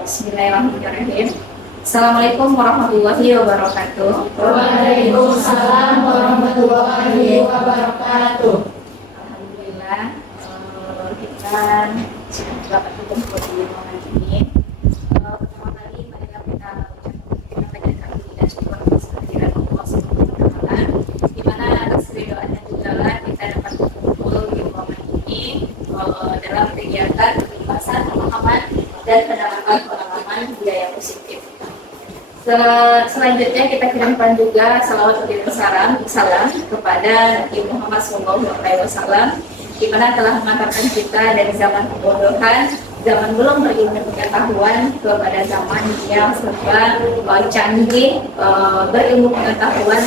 Bismillahirrahmanirrahim. Assalamualaikum warahmatullahi wabarakatuh. Waalaikumsalam warahmatullahi wabarakatuh. Alhamdulillah, kita sudah dapat berkumpul di ruangan ini. Pertama kali marilah kita ucapkan banyak terima dan syukur atas kehadiran Allah Subhanahu wa Ta'ala, di mana atas ridhoannya juga kita dapat berkumpul di ruangan ini dalam kegiatan pembahasan pemahaman dan penerapan pengalaman budaya positif. Selanjutnya kita kirimkan juga salawat dan salam kepada Nabi Muhammad SAW, di mana telah mengantarkan kita dari zaman kebodohan, zaman belum berilmu pengetahuan, kepada zaman yang serba canggih, berilmu pengetahuan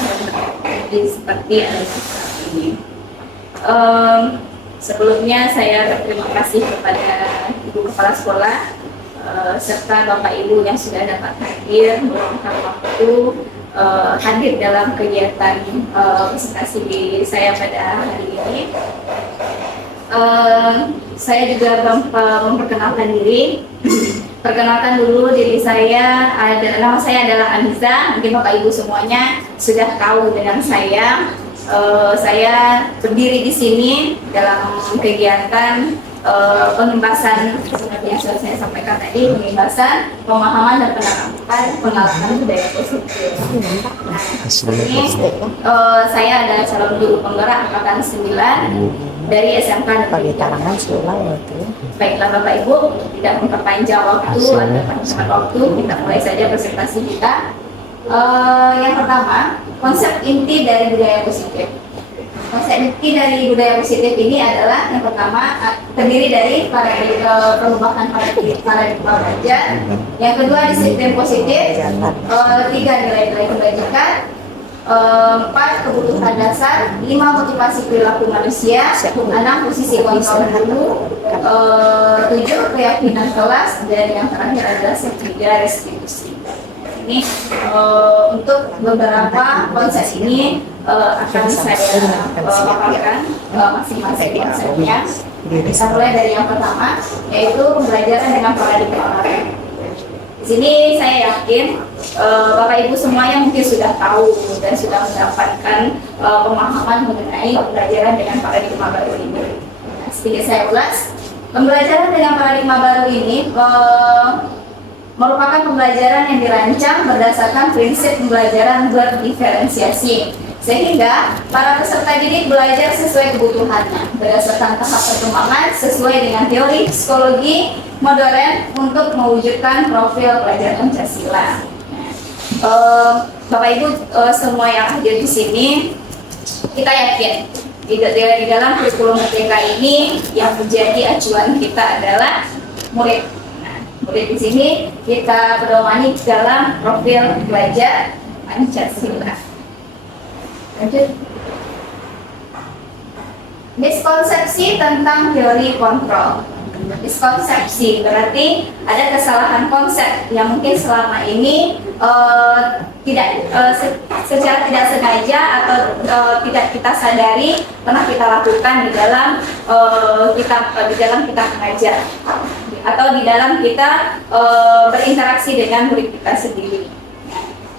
seperti ini. Sebelumnya saya berterima kasih kepada Ibu Kepala Sekolah serta Bapak Ibu yang sudah dapat hadir meluangkan waktu hadir dalam kegiatan presentasi saya pada hari ini. Saya juga memperkenalkan diri. Perkenalkan dulu diri saya, nama saya adalah Aniza. Mungkin Bapak Ibu semuanya sudah tahu dengan saya. Saya berdiri di sini dalam kegiatan pembahasan seperti yang sudah saya sampaikan tadi, pembahasan pemahaman dan penerapan pengalaman budaya positif. Nah, ini saya adalah calon guru penggerak angkatan 9 dari SMK Negeri Tarangan. Baiklah Bapak Ibu, tidak memperpanjang waktu atau mempercepat waktu, kita mulai saja presentasi kita. Yang pertama, konsep inti dari budaya positif. Konsep inti dari budaya positif ini adalah yang pertama terdiri dari perubahan paradigma belajar. Yang kedua disiplin positif, 3 nilai-nilai kebajikan, 4 kebutuhan dasar, 5 motivasi perilaku manusia, 6 posisi kontrol guru, 7 keyakinan kelas, dan yang terakhir adalah ketiga restitusi. Ini untuk beberapa konsep ini akan saya paparkan masing-masing konsepnya. Kita mulai dari yang pertama, yaitu pembelajaran dengan paradigma baru. Di sini saya yakin Bapak Ibu semuanya mungkin sudah tahu dan sudah mendapatkan pemahaman mengenai pembelajaran dengan paradigma baru ini. Nah, sedikit saya ulas, pembelajaran dengan paradigma baru ini merupakan pembelajaran yang dirancang berdasarkan prinsip pembelajaran berdiferensiasi, sehingga para peserta didik belajar sesuai kebutuhannya berdasarkan tahap perkembangan sesuai dengan teori psikologi modern untuk mewujudkan profil pelajar Pancasila. Bapak Ibu semua yang hadir di sini, kita yakin di dalam kurikulum Merdeka ini yang menjadi acuan kita adalah murid. Murid di sini kita pedomani dalam profil pelajar Pancasila. Lanjut. Miskonsepsi tentang teori kontrol. Miskonsepsi berarti ada kesalahan konsep yang mungkin selama ini secara tidak sengaja atau tidak kita sadari pernah kita lakukan di dalam kita mengajar atau di dalam kita berinteraksi dengan murid kita sendiri.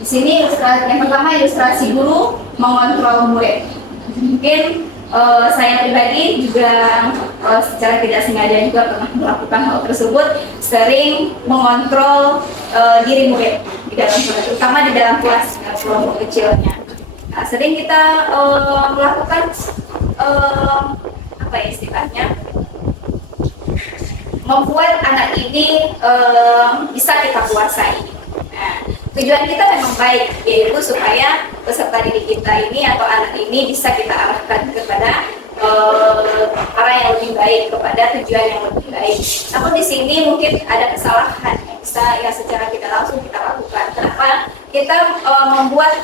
Di sini yang pertama ilustrasi guru mengontrol murid. Mungkin saya pribadi juga secara tidak sengaja juga pernah melakukan hal tersebut, sering mengontrol diri murid di dalam kelas, terutama di dalam kelas kelompok kecilnya. Nah, sering kita melakukan apa ya istilahnya, membuat anak ini bisa kita kuasai. Nah, tujuan kita memang baik, yaitu supaya peserta didik kita ini atau anak ini bisa kita arahkan kepada arah yang lebih baik, kepada tujuan yang lebih baik. Namun di sini mungkin ada kesalahan yang bisa ya secara tidak langsung kita lakukan. Kenapa? Kita membuat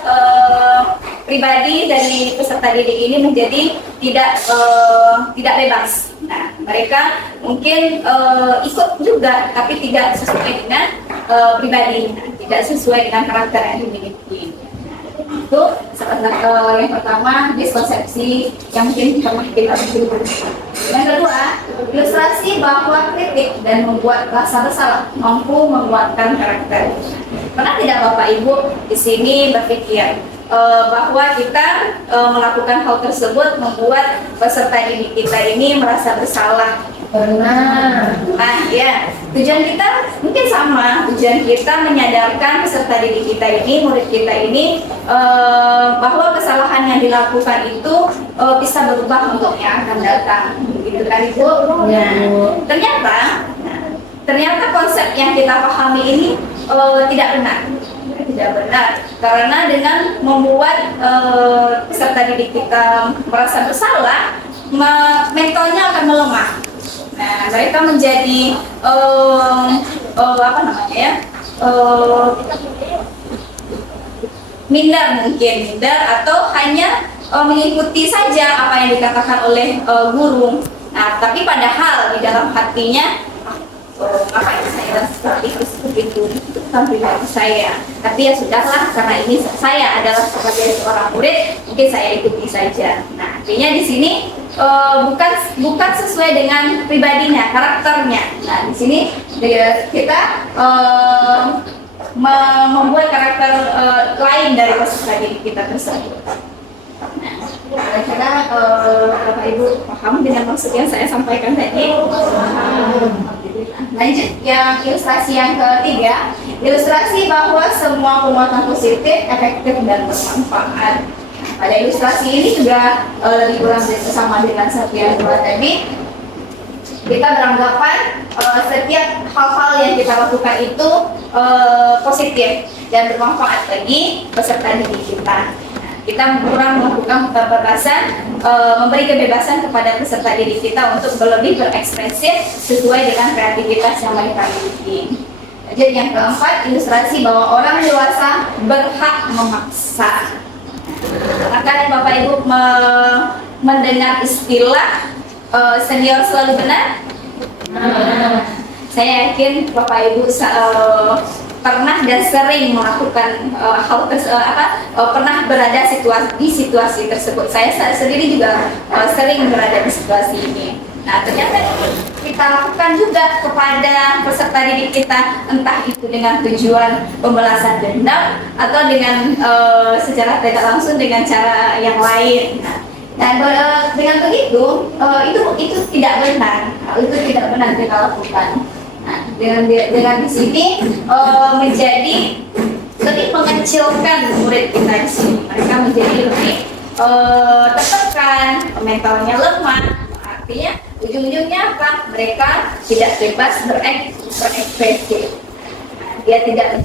pribadi dari peserta didik ini menjadi tidak bebas. Nah, mereka mungkin ikut juga, tapi tidak sesuai dengan pribadinya, tidak sesuai dengan karakter yang dimiliki. itu yang pertama miskonsepsi yang mungkin pernah kita sebut. Yang kedua, ilustrasi bahwa kritik dan membuat rasa bersalah mampu menguatkan karakter. Pernah tidak Bapak Ibu di sini berpikir bahwa kita melakukan hal tersebut membuat peserta didik kita ini merasa bersalah? Pernah. Nah, ya, tujuan kita mungkin sama. Tujuan kita menyadarkan peserta didik kita ini, murid kita ini, bahwa kesalahan yang dilakukan itu bisa berubah untuk yang akan datang. Begitu kan Ibu? Ya. Ternyata konsep yang kita pahami ini tidak benar. Tidak benar, karena dengan membuat peserta didik kita merasa bersalah, mentalnya akan melemah. Nah, mereka menjadi minder atau hanya mengikuti saja apa yang dikatakan oleh guru. Nah, tapi padahal di dalam hatinya, ngapain saya seperti itu kan pribadi saya. Tapi ya sudahlah, karena ini saya adalah sebagai seorang murid, mungkin saya ikuti saja. Nah, artinya di sini bukan sesuai dengan pribadinya, karakternya. Nah, di sini kita membuat karakter lain dari peserta didik kita tersebut. Nah, kira-kira Bapak Ibu paham dengan maksud yang saya sampaikan tadi? Lanjut yang ilustrasi yang ketiga, ilustrasi bahwa semua penguatan positif, efektif dan bermanfaat. Pada ilustrasi ini juga lebih kurang sama dengan setiap dua tadi. Kita beranggapan setiap hal-hal yang kita lakukan itu positif dan bermanfaat bagi peserta didik kita. Kita kurang melakukan pembatasan, memberi kebebasan kepada peserta didik kita untuk lebih berekspresif sesuai dengan kreativitas yang mereka miliki. Jadi yang keempat, ilustrasi bahwa orang dewasa berhak memaksa. Akan Bapak Ibu mendengar istilah senior selalu benar? Saya yakin Bapak Ibu pernah dan sering melakukan pernah berada di situasi tersebut. Saya sendiri juga sering berada di situasi ini. Nah, ternyata kita lakukan juga kepada peserta didik kita, entah itu dengan tujuan pembalasan dendam atau dengan secara tidak langsung dengan cara yang lain. Nah, dengan begitu itu tidak benar. Itu tidak benar kita lakukan. Nah, dengan di sini menjadi lebih mengecilkan murid kita di sini. Mereka menjadi lebih tertekan, mentalnya lemah. Artinya ujung-ujungnya apa? Mereka tidak bebas berekspresi. Dia tidak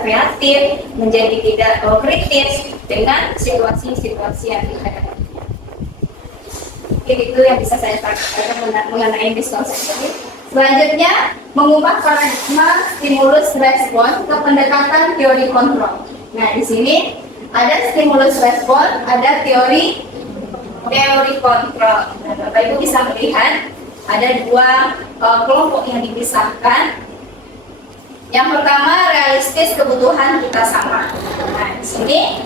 kreatif, menjadi tidak kritis dengan situasi-situasi yang dihadapi. Itu yang bisa saya sampaikan mengenai miskonsepsi. Selanjutnya, mengubah paradigma stimulus respon ke pendekatan teori kontrol. Nah, di sini ada stimulus respon, ada teori kontrol. Nah, Bapak Ibu bisa melihat ada dua kelompok yang dipisahkan. Yang pertama, realistis kebutuhan kita sama. Nah, di sini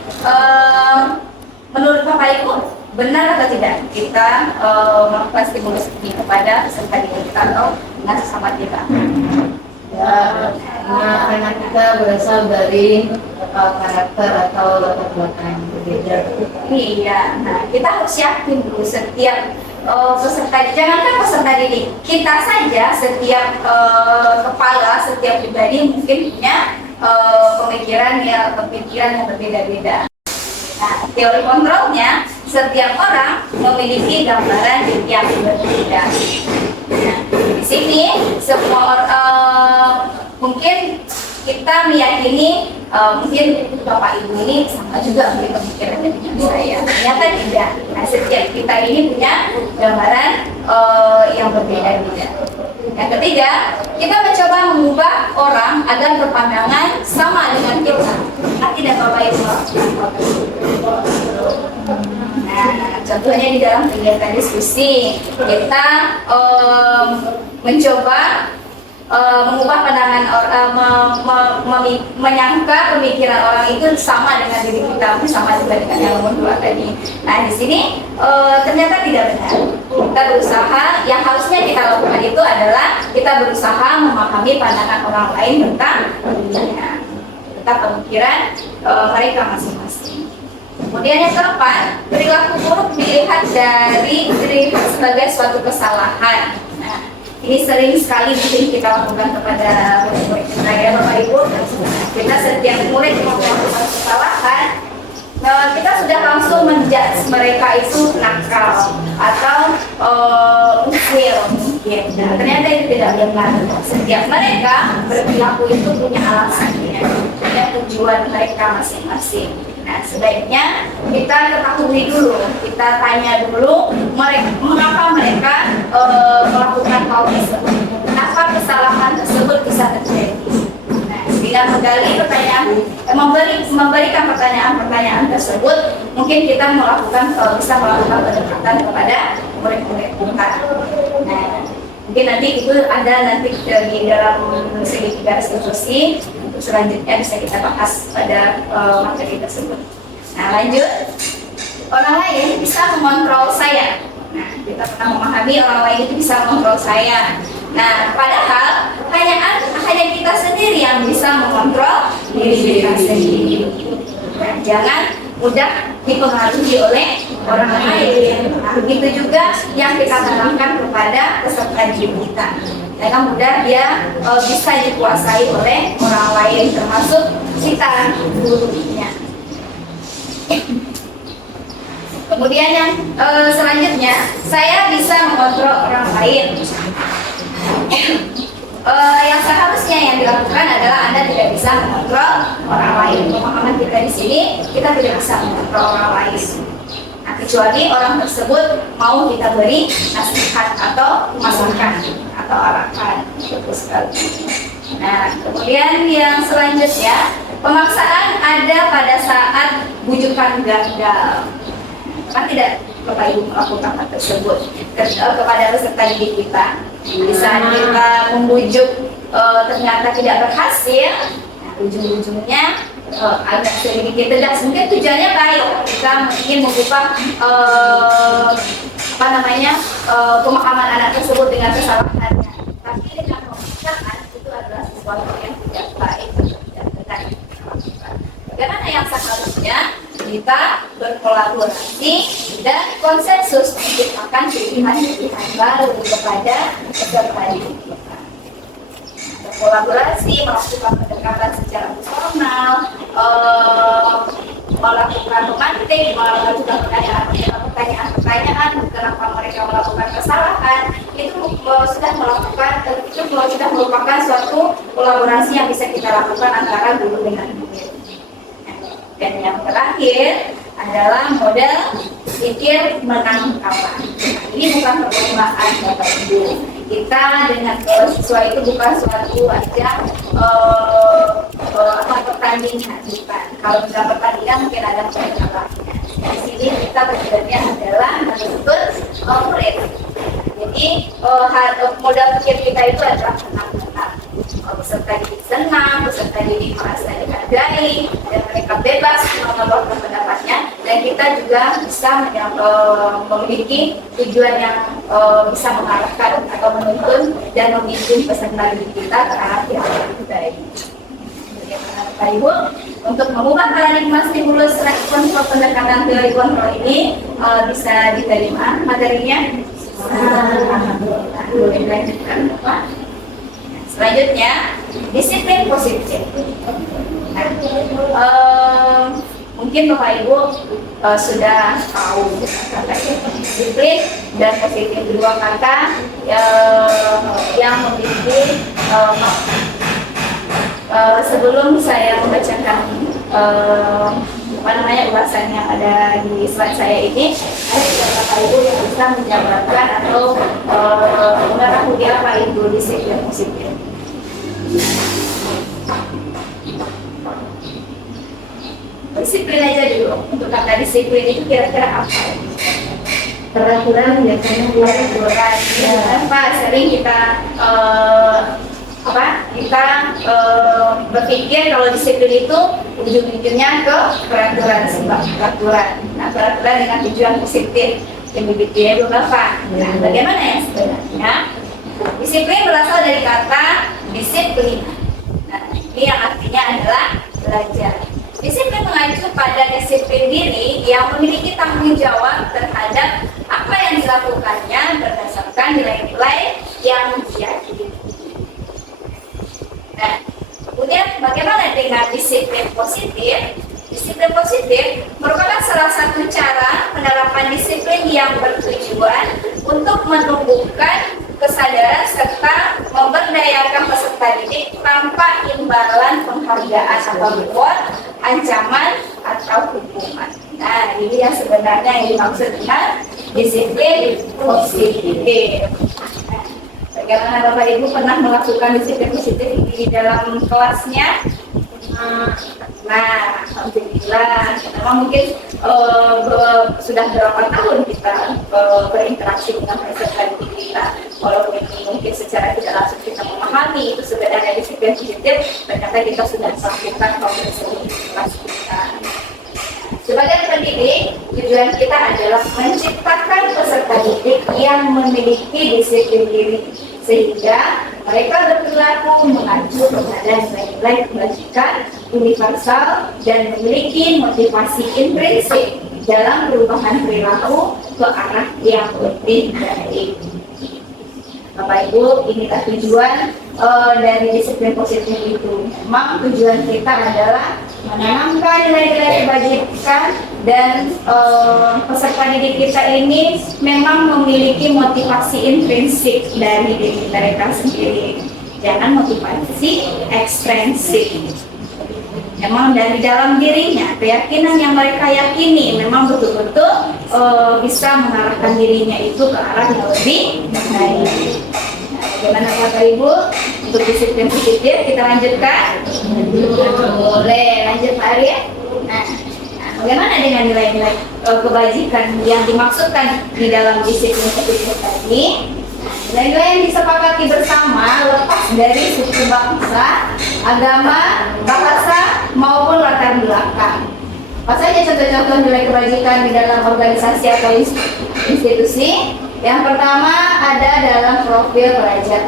menurut Bapak Ibu, benar atau tidak kita melakukan stimulus ini kepada peserta didik kita atau dengan sesama kita? Ya, karena kita berasal dari karakter atau latar belakang yang berbeda. Iya, nah kita harus yakin dulu setiap peserta, jangankan peserta didik, kita saja setiap kepala, setiap pribadi mungkin punya pemikiran yang berbeda-beda. Nah, teori kontrolnya, setiap orang memiliki gambaran yang berbeda. Nah, di sini semua mungkin kita meyakini mungkin Bapak Ibu ini sama juga memiliki pemikiran dengan saya. Ternyata tidak. Nah, setiap kita ini punya gambaran yang berbeda-beda. Yang ketiga, kita mencoba mengubah orang agar berpandangan sama dengan kita. Nah, tidak Bapak Ibu. Nah, contohnya di dalam kegiatan diskusi, kita mencoba mengubah pandangan menyangka pemikiran orang itu sama dengan diri kita, sama juga dengan yang nomor 2 tadi. Nah di sini ternyata tidak benar. Kita berusaha, yang harusnya kita lakukan itu adalah kita berusaha memahami pandangan orang lain tentang dirinya, tentang pemikiran mereka masing-masing. Kemudian yang keempat, perilaku buruk dilihat sebagai suatu kesalahan. Nah, ini sering sekali mungkin kita lakukan kepada murid-murid kita ya Bapak Ibu. Kita setiap murid melakukan kesalahan, kita sudah langsung menjudge mereka itu nakal atau usil mungkin. Nah, ternyata itu tidak benar. Setiap mereka berperilaku itu punya alasannya, punya tujuan mereka masing-masing. Nah, sebaiknya kita ketahui dulu, kita tanya dulu mengapa mereka melakukan hal tersebut, kenapa kesalahan tersebut bisa terjadi. Nah, dengan menggali pertanyaan, memberikan pertanyaan-pertanyaan tersebut, mungkin kita bisa melakukan pendekatan kepada murid-murid kita. Nah, mungkin nanti itu ada nanti di dalam segitiga restitusi. Selanjutnya bisa kita bahas pada materi tersebut. Nah lanjut, orang lain bisa mengontrol saya. Nah kita pernah memahami orang lain itu bisa mengontrol saya. Nah padahal hanya kita sendiri yang bisa mengontrol diri kita sendiri. Nah, jangan mudah dipengaruhi oleh orang lain. Nah, begitu juga yang kita tanamkan kepada peserta didik kita. Karena mudah dia bisa dikuasai oleh orang lain, termasuk kita gurunya. Kemudian yang selanjutnya, saya bisa mengontrol orang lain. Yang seharusnya yang dilakukan adalah Anda tidak bisa mengontrol orang lain. Pemahaman kita di sini, kita tidak bisa mengontrol orang lain. Nah, kecuali orang tersebut mau kita beri nasihat atau masukan atau arahan. Nah, kemudian yang selanjutnya, pemaksaan ada pada saat bujukan gagal. Kan tidak Bapak Ibu melakukan hal tersebut kepada peserta didik kita. Di saat kita membujuk ternyata tidak berhasil, nah, ujung-ujungnya agak sedikit tegas. Mungkin tujuannya baik, kita ingin membuka pemahaman anak tersebut dengan kesalahannya. Tapi dengan pemaksaan itu adalah sesuatu yang tidak baik, tidak benar. Bagaimana yang seharusnya kita berkolaborasi dan konsensus menciptakan pilihan-pilihan baru kepada peserta didik kita. Berkolaborasi, melakukan pendekatan secara personal, melakukan pemantik, melakukan pertanyaan-pertanyaan kenapa mereka melakukan kesalahan, itu sudah merupakan suatu kolaborasi yang bisa kita lakukan antara guru dengan murid. Dan yang terakhir adalah model pikir menang kalah. Ini bukan perlombaan Bapak Ibu. Kita dengan siswa itu bukan suatu ajang pertandingan, bukan. Kalau sudah pertandingan mungkin ada kalahnya. Di sini kita tujuannya adalah menuntut murid. Jadi modal pikir kita itu adalah menang-menang. Peserta didik senang, peserta didik merasa dihargai, dan mereka bebas mengeluarkan pendapatnya, dan kita juga bisa memiliki tujuan yang bisa mengarahkan atau menuntun dan memimpin peserta didik kita ke arah yang lebih baik. Bagaimana Bapak Ibu, untuk mengubah paradigma stimulus respon pendekatan teori kontrol ini bisa diterima materinya? Boleh dilanjutkan Bapak. Selanjutnya, disiplin positif. Nah, mungkin Bapak Ibu sudah tahu kata disiplin dan positif, dua kata yang memiliki sebelum saya membacakan ulasan yang ada di slide saya ini, ada Bapak Ibu yang bisa menjabarkan atau mengetahui apa itu disiplin positif. Disiplin aja dulu. Untuk kata disiplin itu kira-kira apa? Peraturan biasanya Peraturan. Ya, Pak, sering kita kita berpikir kalau disiplin itu ujung-ujungnya ke peraturan, sebab peraturan. Nah, peraturan dengan tujuan positif yang dibikinnya beberapa. Nah, bagaimana ya sebenarnya? Disiplin berasal dari kata disiplin. Nah, ini yang artinya adalah belajar. Disiplin mengacu pada disiplin diri yang memiliki tanggung jawab terhadap apa yang dilakukannya berdasarkan nilai-nilai yang diyakini. Nah, kemudian bagaimana dengan disiplin positif? Disiplin positif merupakan salah satu cara penerapan disiplin yang bertujuan untuk menumbuhkan kesadaran serta memberdayakan peserta didik tanpa imbalan penghargaan atau reward, ancaman atau hukuman. Nah, ini yang sebenarnya yang dimaksud dengan disiplin positif. Bagaimana Bapak Ibu pernah melakukan disiplin positif di dalam kelasnya? Nah, alhamdulillah, karena mungkin sudah berapa tahun kita berinteraksi dengan peserta didik kita. Walaupun mungkin secara tidak langsung kita memahami itu sebenarnya disiplin positif, ternyata kita sudah melakukan progres di kelas kita. Sebagai pendidik, tujuan kita adalah menciptakan peserta didik yang memiliki disiplin diri, sehingga mereka berperilaku mengacu kepada nilai-nilai kebajikan universal dan memiliki motivasi intrinsik dalam perubahan perilaku ke arah yang lebih baik. Bapak Ibu, inilah tujuan dari disiplin positif itu. Memang tujuan kita adalah menanamkan nilai-nilai kebajikan dan peserta didik kita ini memang memiliki motivasi intrinsik dari diri mereka sendiri. Jangan motivasi ekstrinsik. Memang dari dalam dirinya, keyakinan yang mereka yakini memang betul-betul bisa mengarahkan dirinya itu ke arah yang lebih baik. Nah, bagaimana Bapak Ibu untuk disiplin positif? Kita lanjutkan? Boleh, lanjut Pak Arya. Nah, bagaimana dengan nilai-nilai kebajikan yang dimaksudkan di dalam disiplin positif tadi? Nilai-nilai yang disepakati bersama lepas dari suku bangsa, agama, bahasa, maupun latar belakang. Apa saja contoh-contoh nilai kebajikan di dalam organisasi atau institusi? Yang pertama ada dalam profil pelajar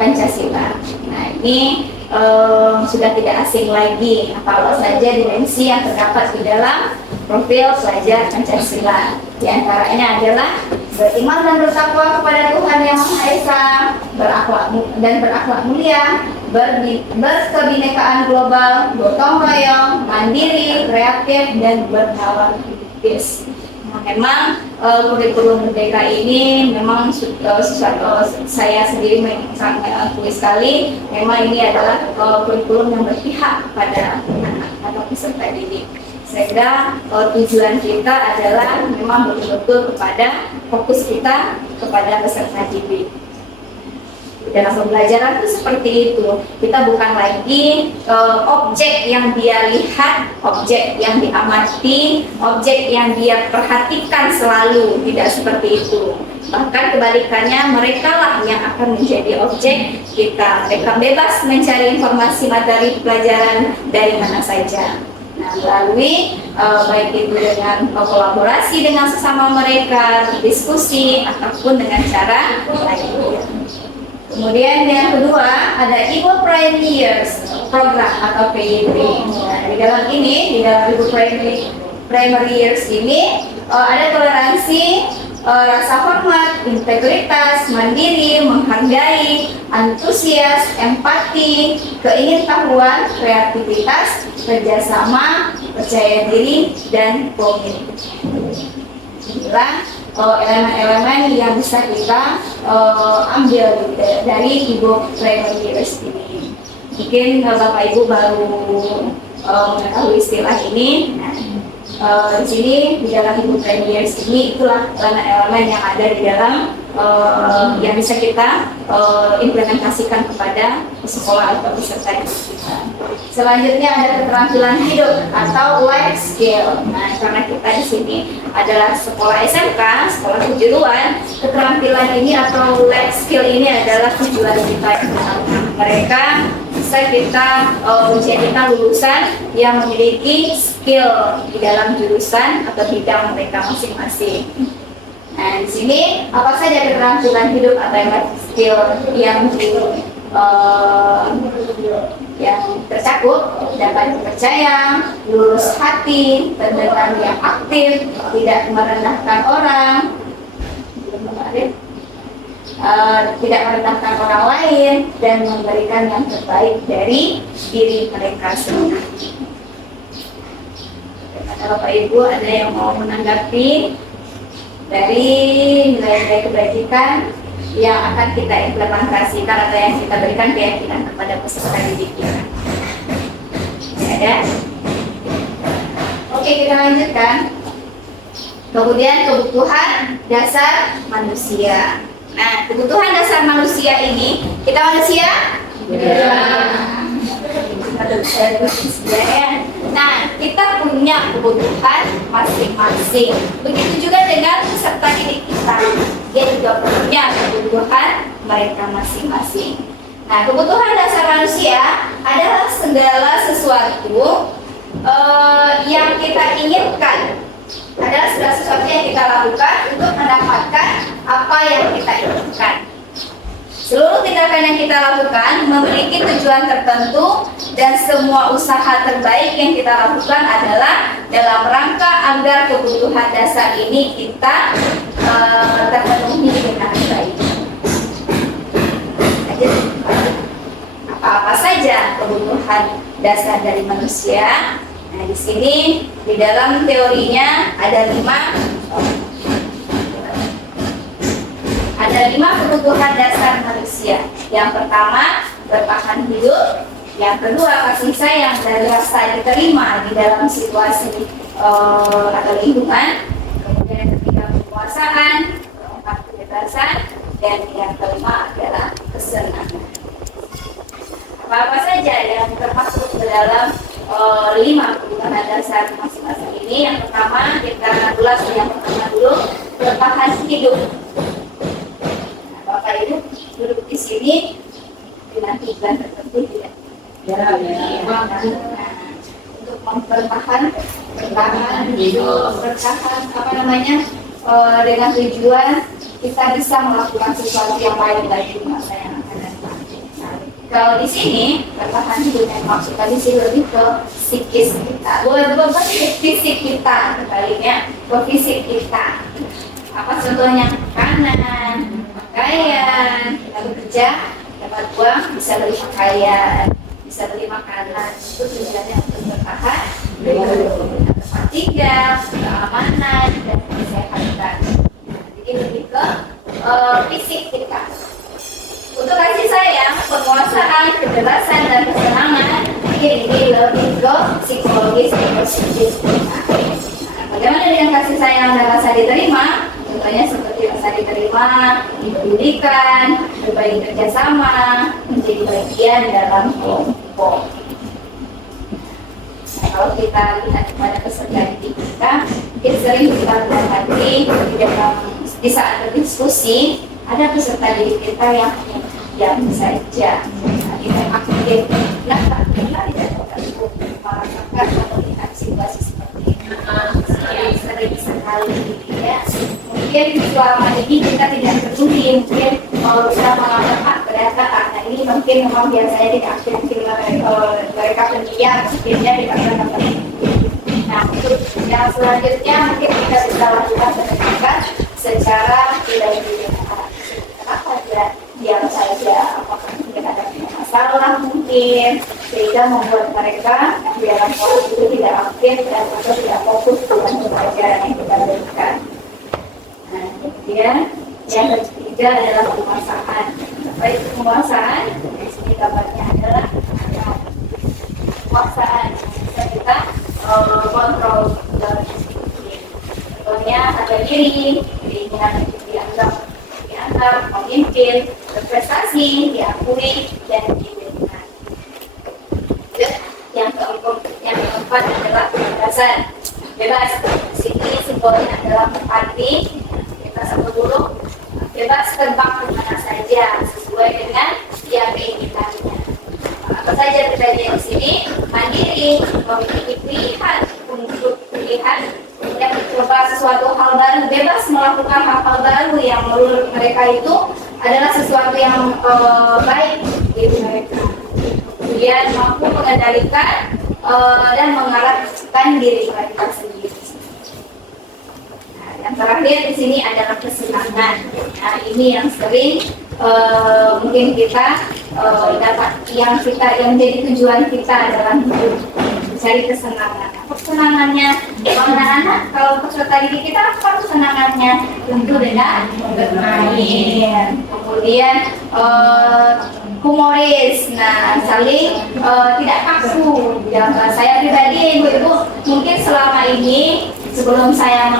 Pancasila. Nah, ini sudah tidak asing lagi apa saja dimensi yang terdapat di dalam profil pelajar Pancasila. Di antaranya adalah beriman dan bertakwa kepada Tuhan Yang Maha Esa, berakhlak mulia, berkebinekaan global, gotong royong, mandiri, kreatif, dan bernalar kritis. Memang kurikulum merdeka ini memang saya sendiri sangat mengakui sekali. Memang ini adalah kurikulum yang berpihak pada anak atau peserta didik. Sehingga tujuan kita adalah memang betul-betul kepada fokus kita kepada peserta didik. Dalam pembelajaran itu seperti itu. Kita bukan lagi objek yang dia lihat, objek yang diamati, objek yang dia perhatikan selalu. Tidak seperti itu. Bahkan kebalikannya, mereka lah yang akan menjadi objek kita. Mereka bebas mencari informasi materi pelajaran dari mana saja. Nah, melalui baik itu dengan kolaborasi dengan sesama mereka, diskusi, ataupun dengan cara lain. Kemudian yang kedua ada Ibu Primary Years Program atau PYP. Nah, di dalam Ibu Primary Years ini ada toleransi, rasa hormat, integritas, mandiri, menghargai, antusias, empati, keingintahuan, kreativitas, kerjasama, percaya diri, dan komitmen. Inilah elemen-elemen yang bisa kita ambil dari Ibu Primary Years ini. Mungkin Bapak Ibu baru mengetahui istilah ini. Nah, di sini di dalam Ibu Primary Years ini itulah elemen-elemen yang ada di dalam yang bisa kita implementasikan kepada sekolah atau peserta kita. Selanjutnya ada keterampilan hidup atau life skill. Nah, karena kita di sini adalah sekolah SMK, sekolah kejuruan, keterampilan ini atau life skill ini adalah tujuan kita. Mereka bisa kita menjadikan lulusan yang memiliki skill di dalam jurusan atau bidang mereka masing-masing. Nah, di sini apa saja keterampilan hidup atau life skill yang tercakup dapat dipercaya, lurus hati, pendengar yang aktif, tidak merendahkan orang, tidak merendahkan orang lain, dan memberikan yang terbaik dari diri mereka sendiri. Bapak Ibu, ada yang mau menanggapi dari nilai-nilai kebajikan yang akan kita implementasikan atau yang kita berikan keyakinan kepada peserta didik kita? Ada? Oke, kita lanjutkan. Kemudian kebutuhan dasar manusia. Nah, kebutuhan dasar manusia ini, kita manusia? Ya. Nah, kita punya kebutuhan masing-masing. Begitu juga dengan peserta didik kita, dia juga punya kebutuhan mereka masing-masing. Nah, kebutuhan dasar manusia adalah segala sesuatu yang kita inginkan, adalah segala sesuatu yang kita lakukan untuk mendapatkan apa yang kita inginkan. Seluruh tindakan yang kita lakukan memiliki tujuan tertentu, dan semua usaha terbaik yang kita lakukan adalah dalam rangka agar kebutuhan dasar ini kita terpenuhi dengan baik. Apa-apa saja kebutuhan dasar dari manusia. Nah, di sini di dalam teorinya ada 5 kebutuhan dasar manusia. Yang pertama, bertahan hidup. Yang kedua, kasih sayang dan rasa diterima di dalam situasi atau lingkungan. Kemudian yang ketiga, kekuasaan. Keempat, kebebasan. Dan yang kelima adalah kesenangan. Apa-apa saja yang termasuk ke dalam 5 kebutuhan dasar masing-masing ini. Yang pertama, kita ulas yang pertama dulu, bertahan hidup. Bapak Ibu duduk di sini dengan tujuan tertentu tidak? Ya. Untuk bertahan hidup, bertahan dengan tujuan kita bisa melakukan sesuatu yang baik lagi di masa yang akan datang. Nah, kalau di sini bertahan hidup yang maksudnya di sini lebih ke psikis kita, bukan fisik kita, sebaliknya ke fisik kita. Apa contohnya? Makanan, pakaian, kita bekerja, dapat uang, bisa beli pakaian, bisa beli makanan. Itu tujuannya untuk bertahan, tempat tinggal, keamanan, dan kesehatan. Jadi lebih ke fisik kita. Untuk kasih sayang, penguasaan, kebebasan, dan kesenangan, ini lebih ke psikologis dan psikis kita. Bagaimana dengan kasih sayang dan rasa diterima? Contohnya seperti rasa diterima, dipedulikan, berbagi kerjasama, menjadi bagian dalam kelompok. Nah, kalau kita lihat kepada peserta didik kita, sering kita mendapati di saat berdiskusi, ada peserta didik kita yang diam saja, tidak aktif. Nah, kita tidak tertentu merasakan atau melihat situasi seperti ini. Sering sekali, ya. Mungkin selama ini kita tidak peduli, mungkin kalau bisa mengatakan ternyata karena ini mungkin memang biasanya tidak aktif, mereka pendiam, mungkinnya tidak pernah penting. Nah, untuk yang selanjutnya mungkin kita bisa lakukan pendekatan secara tidak didengar. Kenapa diam saja? Apakah mungkin ada masalah mungkin sehingga membuat mereka di dalam kelas itu tidak aktif dan atau tidak fokus dengan pelajaran yang kita berikan. Nah, kemudian yang ketiga adalah penguasaan. Baik penguasaan, di sini gambarnya adalah penguasaan. Bisa kita kontrol dalam diri. Contohnya harga diri, keinginan untuk dianggap pemimpin, berprestasi, diakui, dan diberikan. Yang keempat adalah kebebasan. Bebas. Di sini simbolnya adalah empati. Kita sebut dulu bebas terbang kemana saja sesuai dengan yang keinginannya. Apa saja kriteria di sini? Mandiri, memiliki pilihan untuk pilihan, kemudian mencoba sesuatu hal baru, bebas melakukan hal-hal baru yang menurut mereka itu adalah sesuatu yang baik bagi mereka. Kemudian mampu mengendalikan dan mengarahkan diri mereka sendiri. Nah, yang terakhir di sini adalah kesenangan. Nah, ini yang sering mungkin kita dapat yang menjadi tujuan kita adalah mencari kesenangan. Apa kesenangannya? Anak-anak kalau peserta didik kita apa kesenangannya? Tentu dengan bermain. Kemudian humoris, nah saling tidak kaku. Ya, saya pribadi, ibu-ibu, mungkin selama ini sebelum saya